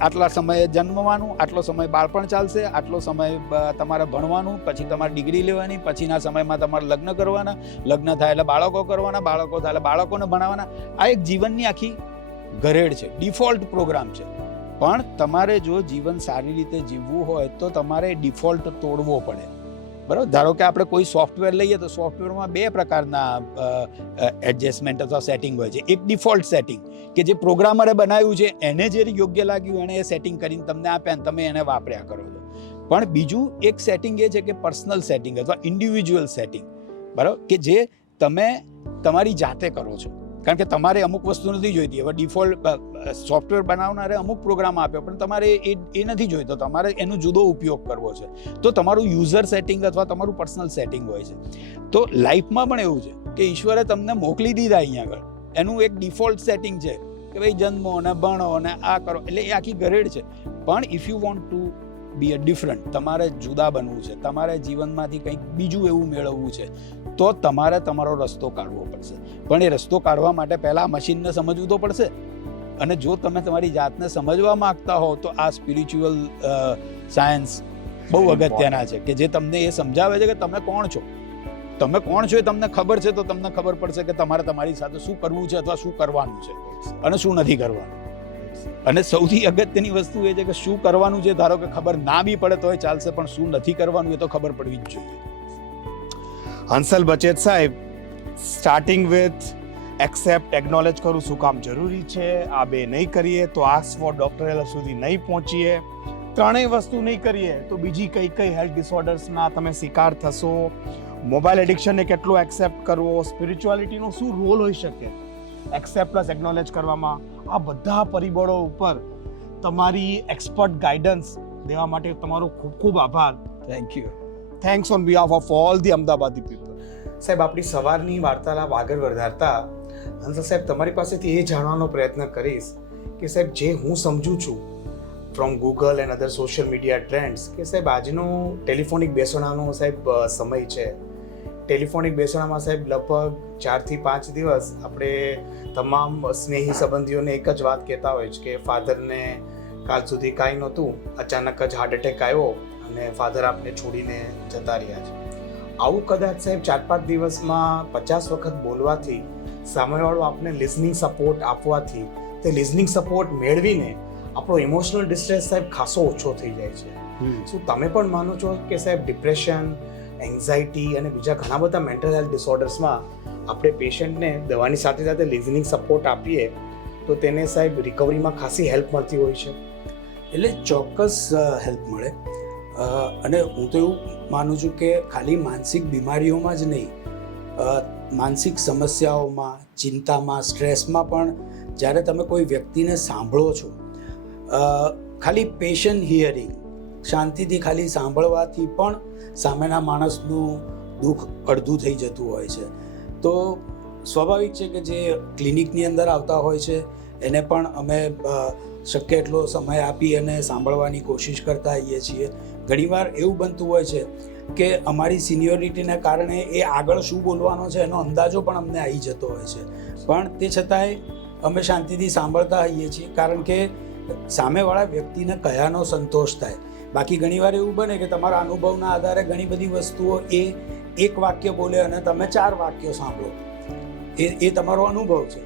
આટલા સમયે જન્મવાનું, આટલો સમય બાળપણ ચાલશે, આટલો સમય તમારે ભણવાનું, પછી તમારે ડિગ્રી લેવાની, પછીના સમયમાં તમારે લગ્ન કરવાના, લગ્ન થાય એટલે બાળકો કરવાના, બાળકો થાય એટલે બાળકોને ભણાવવાના. આ એક જીવનની આખી ઘરેડ છે, ડિફોલ્ટ પ્રોગ્રામ છે. પણ તમારે જો જીવન સારી રીતે જીવવું હોય તો તમારે ડિફોલ્ટ તોડવો પડે. બરાબર? ધારો કે આપણે કોઈ સોફ્ટવેર લઈએ તો સોફ્ટવેરમાં બે પ્રકારના એડજસ્ટમેન્ટ અથવા સેટિંગ હોય છે. એક ડિફોલ્ટ સેટિંગ કે જે પ્રોગ્રામરે બનાવ્યું છે, એને જે યોગ્ય લાગ્યું એને એ સેટિંગ કરીને તમને આપ્યા અને તમે એને વાપર્યા કરો છો. પણ બીજું એક સેટિંગ એ છે કે પર્સનલ સેટિંગ અથવા ઇન્ડિવિજ્યુઅલ સેટિંગ, બરાબર, કે જે તમે તમારી જાતે કરો છો. કારણ કે તમારે અમુક વસ્તુ નથી જોઈતી. હવે ડિફોલ્ટ સોફ્ટવેર બનાવનારે અમુક પ્રોગ્રામ આપ્યો પણ તમારે એ નથી જોઈતો, તમારે એનો જુદો ઉપયોગ કરવો છે. તો તમારું યુઝર સેટિંગ અથવા તમારું પર્સનલ સેટિંગ હોય છે. તો લાઈફમાં પણ એવું છે કે ઈશ્વરે તમને મોકલી દીધા અહીંયા આગળ, એનું એક ડિફોલ્ટ સેટિંગ છે કે ભાઈ જન્મો ને ભણો ને આ કરો, એટલે એ આખી ઘરેડ છે. પણ if you want to be a different, તમારે જુદા બનવું છે, તમારે જીવનમાંથી કંઈક બીજું એવું મેળવવું છે, તો તમારે તમારો રસ્તો કાઢવો પડશે. પણ એ રસ્તો કાઢવા માટે પહેલાં મશીનને સમજવું તો પડશે. અને જો તમે તમારી જાતને સમજવા માંગતા હો તો આ સ્પિરિચ્યુઅલ સાયન્સ બહુ અગત્યના છે કે જે તમને એ સમજાવે છે કે તમે કોણ છો. તમે કોણ છો એ તમને ખબર છે તો તમને ખબર પડશે કે તમારે તમારી સાથે શું કરવું છે અથવા શું કરવાનું છે અને શું નથી કરવાનું. અને સૌથી અગત્યની વસ્તુ એ છે કે શું કરવાનું છે, ધારો કે ખબર ના બી પડે તોય ચાલશે, પણ શું નથી કરવાનું એ તો ખબર પડવી જ જોઈએ. હંસલ બચેત સાહેબ, સ્ટાર્ટિંગ વિથ એક્સેપ્ટ, એક્નોલેજ કરવું શું કામ જરૂરી છે, આ બે નહીં કરીએ તો આસ્ક ફોર ડોક્ટર સુધી નહીં પહોંચીએ, ત્રણેય વસ્તુ નહીં કરીએ તો બીજી કઈ કઈ હેલ્થ ડિસઓર્ડર્સના તમે શિકાર થશો, મોબાઈલ એડિક્શનને કેટલો એક્સેપ્ટ કરવો, સ્પિરિચ્યુઆલિટીનો શું રોલ હોઈ શકે એક્સેપ્ટ પ્લસ એક્નોલેજ કરવામાં, આ બધા પરિબળો ઉપર તમારી એક્સપર્ટ ગાઈડન્સ દેવા માટે તમારો ખૂબ ખૂબ આભાર. Thank you. Thanks on behalf of all the Amdavadi people. સાહેબ, આપણી સવારની વાર્તાલાપ આગળ વધારતા હંસલ સાહેબ, તમારી પાસેથી એ જાણવાનો પ્રયત્ન કરીશ કે સાહેબ, જે હું સમજું છું from Google and other social media trends, કે સાહેબ આજનો ટેલિફોનિક બેસણાનો સાહેબ સમય છે. ટેલિફોનિક બેસણામાં સાહેબ લગભગ 4 થી 5 દિવસ આપણે તમામ સ્નેહી સંબંધીઓને એક જ વાત કહેતા હોય છે કે ફાધરને કાલ સુધી કાંઈ નહોતું, અચાનક જ હાર્ટ એટેક આવ્યો અને ફાધર આપને છોડીને જતા રહ્યા છે. આવું કદાચ સાહેબ 4-5 દિવસમાં 50 વખત બોલવાથી, સામેવાળો આપને લિસનિંગ સપોર્ટ આપવાથી, તે લિસનિંગ સપોર્ટ મેળવીને આપણો ઇમોશનલ ડિસ્ટ્રેસ સાહેબ ખાસો ઓછો થઈ જાય છે. શું તમે પણ માનો છો કે સાહેબ ડિપ્રેશન, એન્ઝાઇટી અને બીજા ઘણા બધા મેન્ટલ હેલ્થ ડિસઓર્ડર્સમાં આપણે પેશન્ટને દવાની સાથે સાથે લિસનિંગ સપોર્ટ આપીએ તો તેને સાહેબ રિકવરીમાં ખાસી હેલ્પ મળતી હોય છે? એટલે ચોક્કસ હેલ્પ મળે. અને હું તો એવું માનું છું કે ખાલી માનસિક બીમારીઓમાં જ નહીં, માનસિક સમસ્યાઓમાં, ચિંતામાં, સ્ટ્રેસમાં પણ જ્યારે તમે કોઈ વ્યક્તિને સાંભળો છો, ખાલી પેશન્ટ હિયરિંગ, શાંતિથી ખાલી સાંભળવાથી પણ સામેના માણસનું દુઃખ અડધું થઈ જતું હોય છે. તો સ્વાભાવિક છે કે જે ક્લિનિકની અંદર આવતા હોય છે એને પણ અમે શક્ય એટલો સમય આપી અને સાંભળવાની કોશિશ કરતા હોઈએ છીએ. ઘણીવાર એવું બનતું હોય છે કે અમારી સિનિયોરિટીને કારણે એ આગળ શું બોલવાનો છે એનો અંદાજો પણ અમને આવી જતો હોય છે, પણ તે છતાંય અમે શાંતિથી સાંભળતા હોઈએ છીએ કારણ કે સામેવાળા વ્યક્તિને કયાનો સંતોષ થાય. બાકી ઘણીવાર એવું બને કે તમારા અનુભવના આધારે ઘણી બધી વસ્તુઓ એ એક વાક્ય બોલે અને તમે 4 વાક્યો સાંભળો, એ તમારો અનુભવ છે,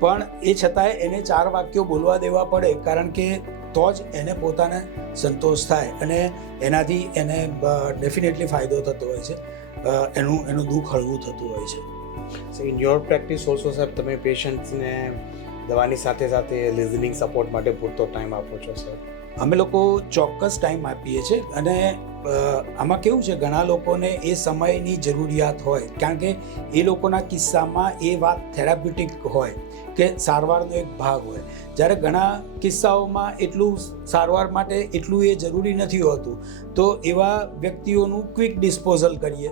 પણ એ છતાંય એને 4 વાક્યો બોલવા દેવા પડે કારણ કે તો જ એને પોતાને સંતોષ થાય અને એનાથી એને ડેફિનેટલી ફાયદો થતો હોય છે, એનું દુઃખ હળવું થતું હોય છે. સો ઇન યોર પ્રેક્ટિસ ઓલ્સો સાહેબ, તમે પેશન્ટ્સને દવાની સાથે સાથે લિસનિંગ સપોર્ટ માટે પૂરતો ટાઈમ આપો છો સર? અમે લોકો ચોક્કસ ટાઈમ આપીએ છીએ અને આમાં કેવું છે, ઘણા લોકોને એ સમયની જરૂરિયાત હોય કારણ કે એ લોકોના કિસ્સામાં એ વાત થેરાપ્યુટિક હોય કે સારવારનો એક ભાગ હોય, જ્યારે ઘણા કિસ્સાઓમાં એટલું સારવાર માટે એટલું એ જરૂરી નથી હોતું. તો એવા વ્યક્તિઓનું ક્વિક ડિસ્પોઝલ કરીએ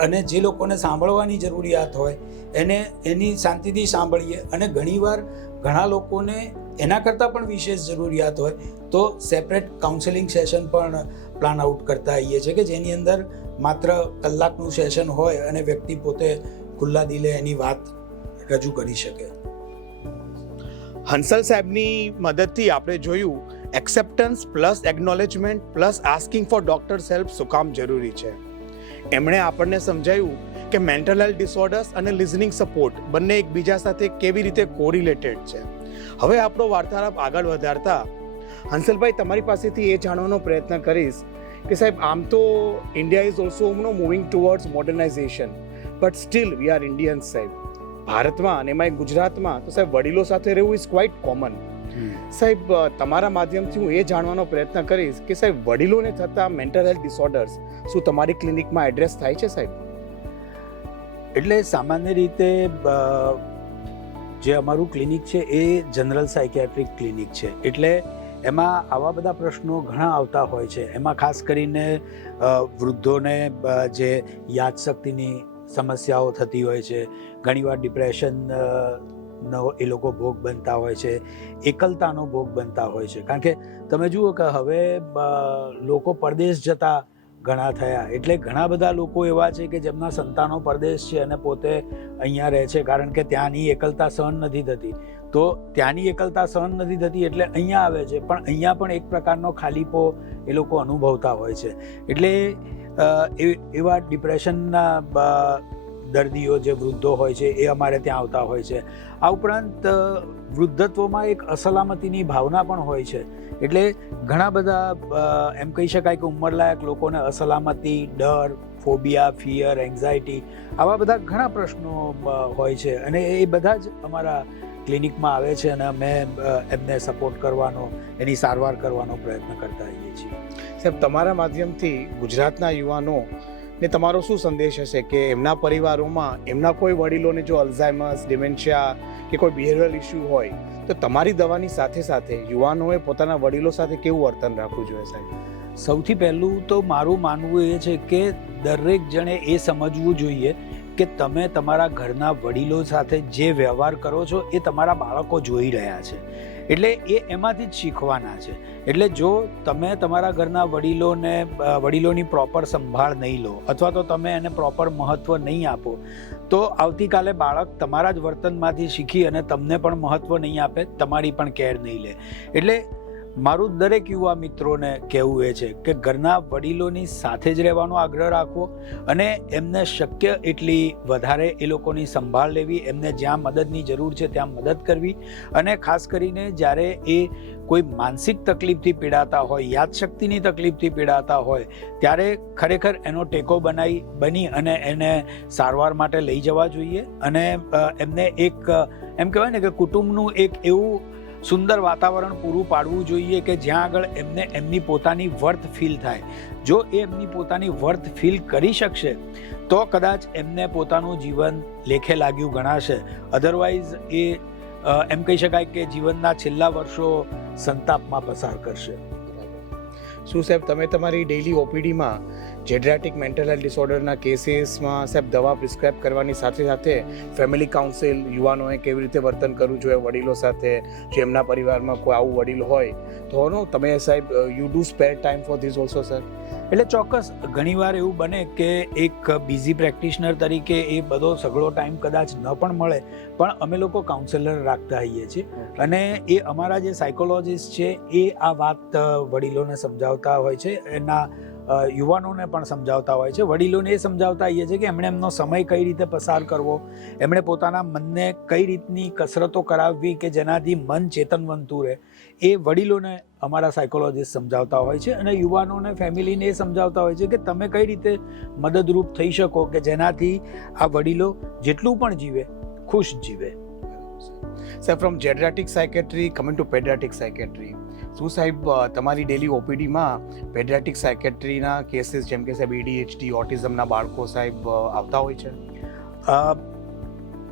અને જે લોકોને સાંભળવાની જરૂરિયાત હોય એને એની શાંતિથી સાંભળીએ. અને ઘણીવાર ઘણા લોકોને એના કરતાં પણ વિશેષ જરૂરિયાત હોય તો સેપરેટ કાઉન્સેલિંગ સેશન પણ પ્લાન આઉટ કરતા આવીએ છીએ કે જેની અંદર માત્ર કલાકનું સેશન હોય અને વ્યક્તિ પોતે ખુલ્લા દિલે એની વાત રજૂ કરી શકે. હંસલ સાહેબની મદદથી આપણે જોયું acceptance plus acknowledgement plus asking for doctors help શું કામ જરૂરી છે. એમણે આપણને સમજાવ્યું કે મેન્ટલ હેલ્થ ડિસઓર્ડર્સ અને લિઝનિંગ સપોર્ટ બંને એકબીજા સાથે કેવી રીતે કોરિલેટેડ છે. હવે આપણો વાર્તાલાપ આગળ વધારતા હંસલભાઈ તમારી પાસેથી એ જાણવાનો પ્રયત્ન કરીશ કે સાહેબ આમ તો India is also moving towards modernisation but still V are Indians સાહેબ. ભારતમાં અને એમાં ગુજરાતમાં તો સાહેબ વડીલો સાથે રહેવું ઇઝ ક્વાઇટ કોમન. સાહેબ તમારા માધ્યમથી હું એ જાણવાનો પ્રયત્ન કરીશ કે સાહેબ વડીલોને થતા મેન્ટલ હેલ્થ ડિસઓર્ડર્સ શું તમારી ક્લિનિકમાં એડ્રેસ થાય છે સાહેબ? એટલે સામાન્ય રીતે જે અમારું ક્લિનિક છે એ જનરલ સાયકિયાટ્રિક ક્લિનિક છે, એટલે એમાં આવા બધા પ્રશ્નો ઘણા આવતા હોય છે. એમાં ખાસ કરીને વૃદ્ધોને જે યાદશક્તિની સમસ્યાઓ થતી હોય છે, ઘણીવાર ડિપ્રેશન નો એ લોકો ભોગ બનતા હોય છે, એકલતાનો ભોગ બનતા હોય છે. કારણ કે તમે જુઓ કે હવે લોકો પરદેશ જતા ઘણા થયા, એટલે ઘણા બધા લોકો એવા છે કે જેમના સંતાનો પરદેશ છે અને પોતે અહીંયા રહે છે, કારણ કે ત્યાંની એકલતા સહન નથી થતી. તો ત્યાંની એકલતા સહન નથી થતી એટલે અહીંયા આવે છે, પણ અહીંયા પણ એક પ્રકારનો ખાલીપો એ લોકો અનુભવતા હોય છે. એટલે એવા ડિપ્રેશનના દર્દીઓ જે વૃદ્ધો હોય છે એ અમારે ત્યાં આવતા હોય છે. આ ઉપરાંત વૃદ્ધત્વમાં એક અસલામતીની ભાવના પણ હોય છે, એટલે ઘણા બધા એમ કહી શકાય કે ઉંમરલાયક લોકોને અસલામતી, ડર, ફોબિયા, ફિયર, એન્ઝાયટી આવા બધા ઘણા પ્રશ્નો હોય છે, અને એ બધા જ અમારા ક્લિનિકમાં આવે છે અને અમે એમને સપોર્ટ કરવાનો, એની સારવાર કરવાનો પ્રયત્ન કરતા હોઈએ છીએ. સાહેબ તમારા માધ્યમથી ગુજરાતના યુવાનો ને તમારો શું સંદેશ હશે કે એમના પરિવારોમાં એમના કોઈ વડીલોને જો અલ્ઝાઇમર્સ, ડિમેન્શિયા કે કોઈ બિહેવિયરલ ઇસ્યુ હોય તો તમારી દવાની સાથે સાથે યુવાનોએ પોતાના વડીલો સાથે કેવું વર્તન રાખવું જોઈએ સાહેબ? સૌથી પહેલું તો મારું માનવું એ છે કે દરેક જણે એ સમજવું જોઈએ કે તમે તમારા ઘરના વડીલો સાથે જે વ્યવહાર કરો છો એ તમારા બાળકો જોઈ રહ્યા છે, એટલે એ એમાંથી જ શીખવાના છે. એટલે જો તમે તમારા ઘરના વડીલોની પ્રોપર સંભાળ નહીં લો અથવા તો તમે એને પ્રોપર મહત્ત્વ નહીં આપો તો આવતીકાલે બાળક તમારા જ વર્તનમાંથી શીખી અને તમને પણ મહત્ત્વ નહીં આપે, તમારી પણ કેર નહીં લે. એટલે મારું દરેક યુવા મિત્રોને કહેવું એ છે કે ઘરના વડીલોની સાથે જ રહેવાનો આગ્રહ રાખવો અને એમને શક્ય એટલી વધારે એ લોકોની સંભાળ લેવી, એમને જ્યાં મદદની જરૂર છે ત્યાં મદદ કરવી, અને ખાસ કરીને જ્યારે એ કોઈ માનસિક તકલીફથી પીડાતા હોય, યાદશક્તિની તકલીફથી પીડાતા હોય ત્યારે ખરેખર એનો ટેકો બની અને એને સારવાર માટે લઈ જવા જોઈએ. અને એમને એક એમ કહેવાય ને કે કુટુંબનું એક એવું સુંદર વાતાવરણ પૂરું પાડવું જોઈએ કે જ્યાં આગળ એમને એમની પોતાની વર્થ ફીલ થાય. જો એ એમની પોતાની વર્થ ફીલ કરી શકશે તો કદાચ એમને પોતાનું જીવન લેખે લાગ્યું ગણાશે, અધરવાઇઝ એ એમ કહી શકાય કે જીવનના છેલ્લા વર્ષો સંતાપમાં પસાર કરશે. શું સાહેબ તમે તમારી ડેઇલી ઓપીડીમાં જેડ્રાટિક મેન્ટલ હેલ્થ ડિસઓર્ડરના કેસીસમાં સાહેબ દવા પ્રિસ્ક્રાઇબ કરવાની સાથે સાથે ફેમિલી કાઉન્સિલ, યુવાનોએ કેવી રીતે વર્તન કરવું જોઈએ વડીલો સાથે, જો એમના પરિવારમાં કોઈ આવું વડીલ હોય તો તમે સાહેબ you do spare time for this also sir? એટલે ચોક્કસ ઘણીવાર એવું બને કે એક બિઝી પ્રેક્ટિશનર તરીકે એ બધો સઘળો ટાઈમ કદાચ ન પણ મળે, પણ અમે લોકો કાઉન્સેલર રાખતા હોઈએ છીએ અને એ અમારા જે સાયકોલોજીસ્ટ છે એ આ વાત વડીલોને સમજાવતા હોય છે, એના યુવાનોને પણ સમજાવતા હોય છે. વડીલોને એ સમજાવતા હોઈએ છીએ કે એમણે એમનો સમય કઈ રીતે પસાર કરવો, એમણે પોતાના મનને કઈ રીતની કસરતો કરાવવી કે જેનાથી મન ચેતનવંતું રહે, એ વડીલોને અમારા સાયકોલોજીસ્ટ સમજાવતા હોય છે. અને યુવાનોને, ફેમિલીને એ સમજાવતા હોય છે કે તમે કઈ રીતે મદદરૂપ થઈ શકો કે જેનાથી આ વડીલો જેટલું પણ જીવે ખુશ જીવે. સાહેબ from જેડ્રાટિક psychiatry coming to paediatric psychiatry, શું સાહેબ તમારી ડેલી ઓપીડીમાં પેડિયાટ્રિક સાયકેટ્રીના કેસીસ જેમ કે સાહેબ ADHD, ઓટિઝમના બાળકો સાહેબ આવતા હોય છે?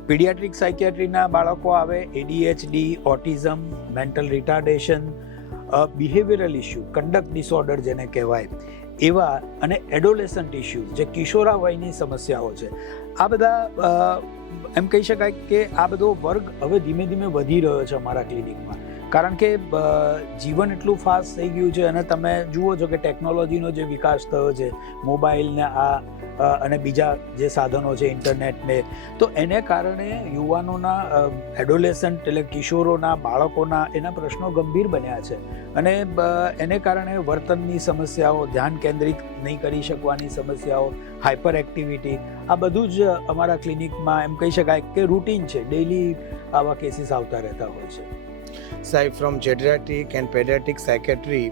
પીડિયાટ્રિક સાયકિયાટ્રીના બાળકો આવે, ADHD, autism, mental retardation, behavioural issue, conduct disorder જેને કહેવાય એવા, અને એડોલેસન્ટ ઇસ્યુઝ જે કિશોરાવયની સમસ્યાઓ છે, આ બધા એમ કહી શકાય કે આ બધો વર્ગ હવે ધીમે ધીમે વધી રહ્યો છે અમારા ક્લિનિકમાં. કારણ કે જીવન એટલું ફાસ્ટ થઈ ગયું છે અને તમે જુઓ છો કે ટેકનોલોજીનો જે વિકાસ થયો છે, મોબાઈલને અને બીજા જે સાધનો છે, ઇન્ટરનેટને, તો એને કારણે યુવાનોના એડોલેસન્ટ એટલે કિશોરોના, બાળકોના એના પ્રશ્નો ગંભીર બન્યા છે અને એને કારણે વર્તનની સમસ્યાઓ, ધ્યાન કેન્દ્રિત નહીં કરી શકવાની સમસ્યાઓ, હાઇપર એક્ટિવિટી, આ બધું જ અમારા ક્લિનિકમાં એમ કહી શકાય કે રૂટીન છે. ડેઇલી આવા કેસીસ આવતા રહેતા હોય છે. Saib, from geriatric and pediatric psychiatry,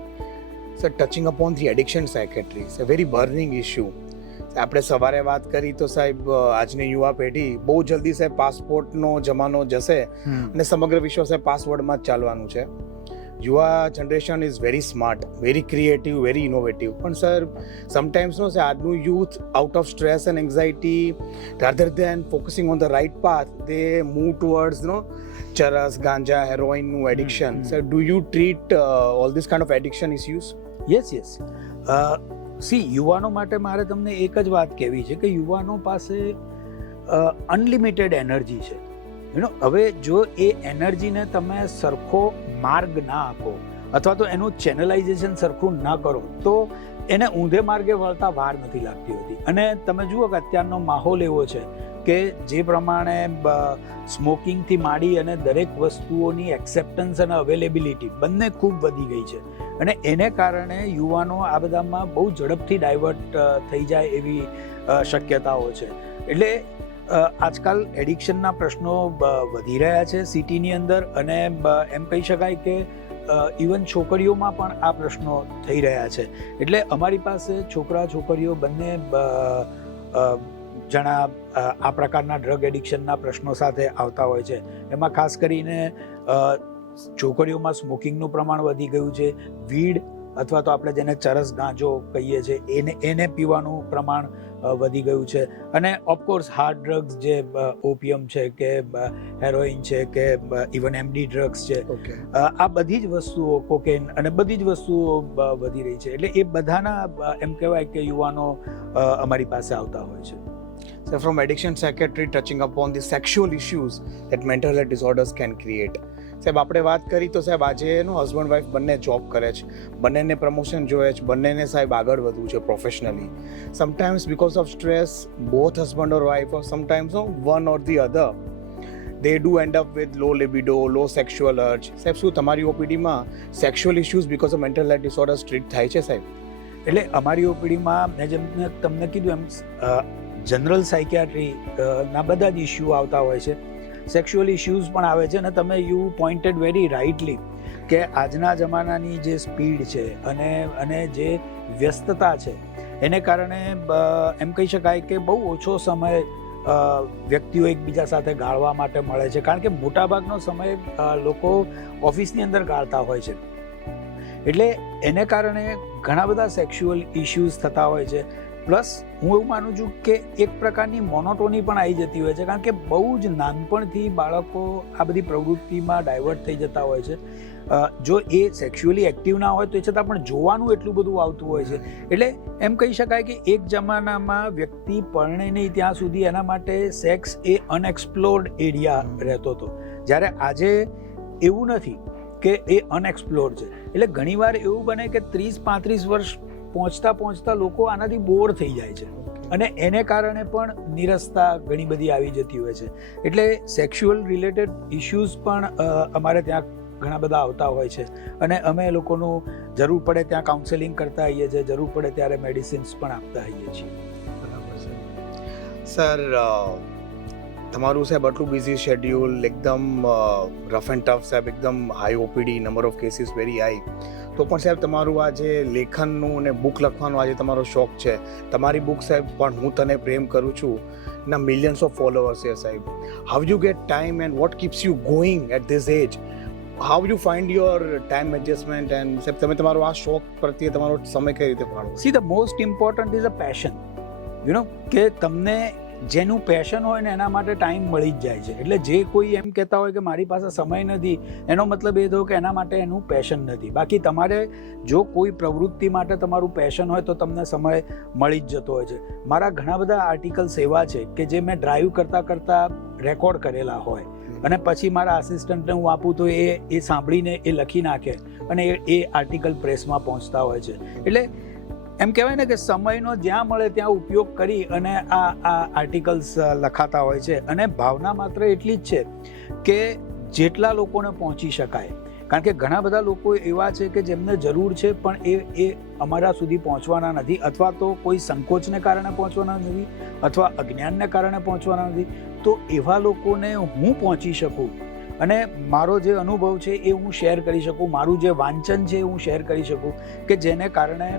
sir, touching upon the addiction psychiatry, it's a very burning issue. આપણે સવારે વાત કરી તો સાહેબ આજની યુવા પેઢી બહુ જલ્દી સાહેબ પાસપોર્ટનો જમાનો જશે અને સમગ્ર વિશ્વ સાહેબ પાસવર્ડમાં જ ચાલવાનું છે. યુવા generation is very smart, very creative, very innovative, પણ સર સમટાઈમ્સ નો આજનું youth out of stress and anxiety rather than focusing on the right path they move towards ચરસ, ગાંજા, હેરોઇનનું addiction. Sir, do you treat all this kind of addiction issues? Yes. યુવાનો માટે મારે તમને એક જ વાત કહેવી છે કે યુવાનો પાસે અનલિમિટેડ એનર્જી છે. હવે જો એ એનર્જીને તમે સરખો માર્ગ ના આપો અથવા તો એનું ચેનલાઇઝેશન સરખું ના કરો તો એને ઊંધે માર્ગે વળતા વાર નથી લાગતી હોતી. અને તમે જુઓ કે અત્યારનો માહોલ એવો છે કે જે પ્રમાણે સ્મોકિંગથી માંડી અને દરેક વસ્તુઓની એક્સેપ્ટન્સ અને અવેલેબિલિટી બંને ખૂબ વધી ગઈ છે અને એને કારણે યુવાનો આ બધામાં બહુ ઝડપથી ડાયવર્ટ થઈ જાય એવી શક્યતાઓ છે. એટલે આજકાલ એડિક્શનના પ્રશ્નો વધી રહ્યા છે સિટીની અંદર અને એમ કહી શકાય કે ઇવન છોકરીઓમાં પણ આ પ્રશ્નો થઈ રહ્યા છે. એટલે અમારી પાસે છોકરા છોકરીઓ બંને જણા આ પ્રકારના ડ્રગ એડિક્શનના પ્રશ્નો સાથે આવતા હોય છે. એમાં ખાસ કરીને છોકરીઓમાં સ્મોકિંગનું પ્રમાણ વધી ગયું છે. વીડ અથવા તો આપણે જેને ચરસ ગાંજો કહીએ છીએ એને પીવાનું પ્રમાણ વધી ગયું છે. અને ઓફકોર્સ હાર્ડ ડ્રગ્સ જે ઓપિયમ છે કે હેરોઇન છે કે ઇવન એમડી ડ્રગ્સ છે, આ બધી જ વસ્તુઓ, કોકેન અને બધી જ વસ્તુઓ વધી રહી છે. એટલે એ બધાના એમ કહેવાય કે યુવાનો અમારી પાસે આવતા હોય છે. So from addiction psychiatry touching upon the sexual issues that mental health disorders can create. સાહેબ આપણે વાત કરી તો સાહેબ આજે હસબન્ડ વાઈફ બંને જોબ કરે છે, બંનેને પ્રમોશન જોઈએ છે, બંનેને સાહેબ આગળ વધવું છે professionally. Sometimes because of stress both husband or wife or sometimes one or the other they do end up with low libido, low sexual urge. સાહેબ શું તમારી ઓપીડીમાં sexual issues because of mental health disorders treat થાય છે સાહેબ? એટલે અમારી ઓપીડીમાં મેં જેમ તમને કીધું એમ જનરલ સાયકિયાટ્રી ના બધા જ ઇશ્યુ આવતા હોય છે, સેક્સ્યુઅલ ઇશ્યુઝ પણ આવે છે. અને તમે યુ પોઇન્ટેડ વેરી રાઇટલી કે આજના જમાનાની જે સ્પીડ છે અને જે વ્યસ્તતા છે એને કારણે એમ કહી શકાય કે બહુ ઓછો સમય વ્યક્તિઓ એકબીજા સાથે ગાળવા માટે મળે છે. કારણ કે મોટાભાગનો સમય લોકો ઓફિસની અંદર ગાળતા હોય છે. એટલે એને કારણે ઘણા બધા સેક્સ્યુઅલ ઇશ્યુઝ થતા હોય છે. પ્લસ હું એવું માનું છું કે એક પ્રકારની મોનોટોની પણ આવી જતી હોય છે, કારણ કે બહુ જ નાનપણથી બાળકો આ બધી પ્રવૃત્તિમાં ડાયવર્ટ થઈ જતા હોય છે. જો એ સેક્સ્યુઅલી એક્ટિવ ના હોય તો એ છતાં પણ જોવાનું એટલું બધું આવતું હોય છે. એટલે એમ કહી શકાય કે એક જમાનામાં વ્યક્તિ પરણે નહીં ત્યાં સુધી એના માટે સેક્સ એ અનએક્સપ્લોર્ડ એરિયા રહેતો હતો, જ્યારે આજે એવું નથી કે એ અનએક્સપ્લોર્ડ છે. એટલે ઘણીવાર એવું બને કે 30-35 વર્ષ પહોંચતા લોકો આનાથી બોર થઈ જાય છે અને એને કારણે પણ નિરસતા ઘણી બધી આવી જતી હોય છે. એટલે સેક્સ્યુઅલ રિલેટેડ ઇશ્યુઝ પણ અમારે ત્યાં ઘણા બધા આવતા હોય છે અને અમે લોકોનું જરૂર પડે ત્યાં કાઉન્સેલિંગ કરતા હોઈએ છીએ, જરૂર પડે ત્યારે મેડિસિન્સ પણ આપતા હોઈએ છીએ. બરાબર છે સર. તમારું સાહેબ આટલું બિઝી શેડ્યુલ, એકદમ રફ એન્ડ ટફ સાહેબ, એકદમ high OPD, number of cases very high, તો પણ સાહેબ તમારું આ જે લેખનનું અને બુક લખવાનો આજે તમારો શોખ છે, તમારી બુક સાહેબ પણ હું તને પ્રેમ કરું છું ના મિલિયન્સ ઓફ ફોલોઅર્સ છે સાહેબ. How you get time and what keeps you going at this age? How you find your time adjustment and સાહેબ તમે તમારો આ શોખ પ્રત્યે તમારો સમય કઈ રીતે ફાળવો? See the most important is a passion. કે તમને જેનું પેશન હોય ને એના માટે ટાઈમ મળી જ જાય છે. એટલે જે કોઈ એમ કહેતા હોય કે મારી પાસે સમય નથી, એનો મતલબ એ થયો કે એના માટે એનું પેશન નથી. બાકી તમારે જો કોઈ પ્રવૃત્તિ માટે તમારું પેશન હોય તો તમને સમય મળી જ જતો હોય છે. મારા ઘણા બધા આર્ટિકલ્સ એવા છે કે જે મેં ડ્રાઈવ કરતાં રેકોર્ડ કરેલા હોય અને પછી મારા આસિસ્ટન્ટને હું આપું તો એ સાંભળીને એ લખી નાખે અને એ આર્ટિકલ પ્રેસમાં પહોંચતા હોય છે. એટલે એમ કહેવાય ને કે સમયનો જ્યાં મળે ત્યાં ઉપયોગ કરી અને આ આર્ટિકલ્સ લખાતા હોય છે. અને ભાવના માત્ર એટલી જ છે કે જેટલા લોકોને પહોંચી શકાય, કારણ કે ઘણા બધા લોકો એવા છે કે જેમને જરૂર છે પણ એ અમારા સુધી પહોંચવાના નથી, અથવા તો કોઈ સંકોચને કારણે પહોંચવાના નથી, અથવા અજ્ઞાનને કારણે પહોંચવાના નથી. તો એવા લોકોને હું પહોંચી શકું અને મારો જે અનુભવ છે એ હું શેર કરી શકું, મારું જે વાંચન છે એ હું શેર કરી શકું, કે જેને કારણે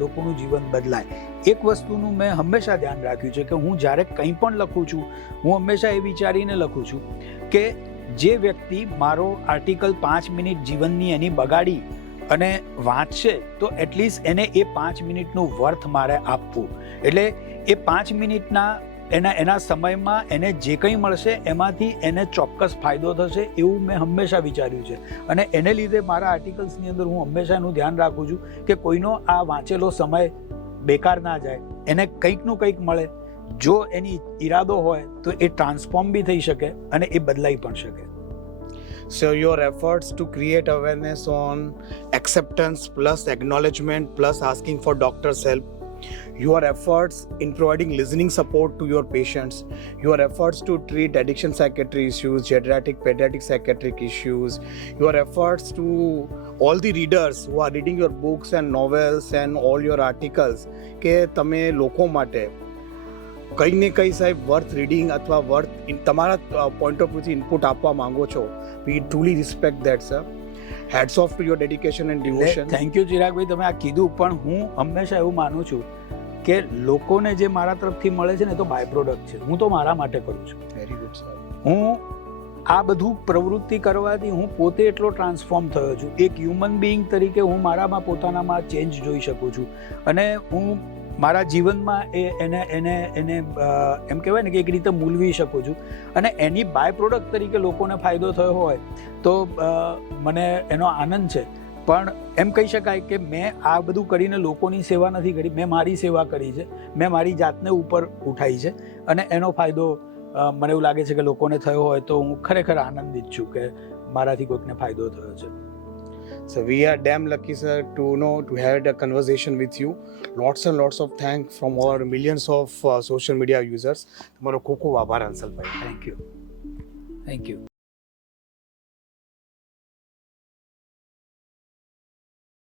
લોકોનું જીવન બદલાય. એક વસ્તુનું મેં હંમેશા ધ્યાન રાખ્યું છે કે હું જ્યારે કંઈ પણ લખું છું, હું હંમેશા એ વિચારીને લખું છું કે જે વ્યક્તિ મારો આર્ટિકલ 5 મિનિટ જીવનની એની બગાડી અને વાંચશે તો એટલીસ્ટ એને એ 5 મિનિટનું વર્થ મારે આપવું. એટલે એ 5 મિનિટના એના સમયમાં એને જે કંઈ મળશે એમાંથી એને ચોક્કસ ફાયદો થશે એવું મેં હંમેશા વિચાર્યું છે. અને એને લીધે મારા આર્ટિકલ્સની અંદર હું હંમેશા એનું ધ્યાન રાખું છું કે કોઈનો આ વાંચેલો સમય બેકાર ના જાય, એને કંઈકનું કંઈક મળે. જો એની ઈરાદો હોય તો એ ટ્રાન્સફોર્મ બી થઈ શકે અને એ બદલાઈ પણ શકે. So your efforts to create awareness on acceptance plus acknowledgement plus asking for doctor's help, your efforts in providing listening support to your patients, your efforts to treat addiction psychiatry issues, geriatric pediatric psychiatric issues, your efforts to all the readers who are reading your books and novels and all your articles, કે તમે લોકો માટે કંઈ ને કંઈ સાહેબ worth reading અથવા worth તમારા પોઈન્ટ ઓફ વ્યૂથી ઇનપુટ આપવા માંગો છો. We truly respect that sir. Hats off to your dedication and devotion. Thank you Chiragbhai, તમે આ કીધું, પણ હું હંમેશા એવું માનું છું કે લોકોને જે મારા તરફથી મળે છે ને તો બાય પ્રોડક્ટ છે. હું તો મારા માટે કરું છું. Very good sir. હું આ બધું પ્રવૃત્તિ કરવાથી હું પોતે એટલો ટ્રાન્સફોર્મ થયો છું. એક હ્યુમન બિઈંગ તરીકે હું મારામાં પોતાનામાં ચેન્જ જોઈ શકું છું અને હું મારા જીવનમાં એને એમ કહેવાય ને કે એક રીતે મૂલવી શકું છું. અને એની બાય પ્રોડક્ટ તરીકે લોકોને ફાયદો થયો હોય તો મને એનો આનંદ છે. પણ એમ કહી શકાય કે મેં આ બધું કરીને લોકોની સેવા નથી કરી, મેં મારી સેવા કરી છે. મેં મારી જાતને ઉપર ઉઠાઈ છે અને એનો ફાયદો મને એવું લાગે છે કે લોકોને થયો હોય તો હું ખરેખર આનંદિત છું કે મારાથી કોઈકને ફાયદો થયો છે. So we are damn lucky, sir, to have a conversation with you. Lots and lots of thanks from our millions of social media users. તમારો ખૂબ ખૂબ આભાર Ansalbhai. Thank you. Thank you.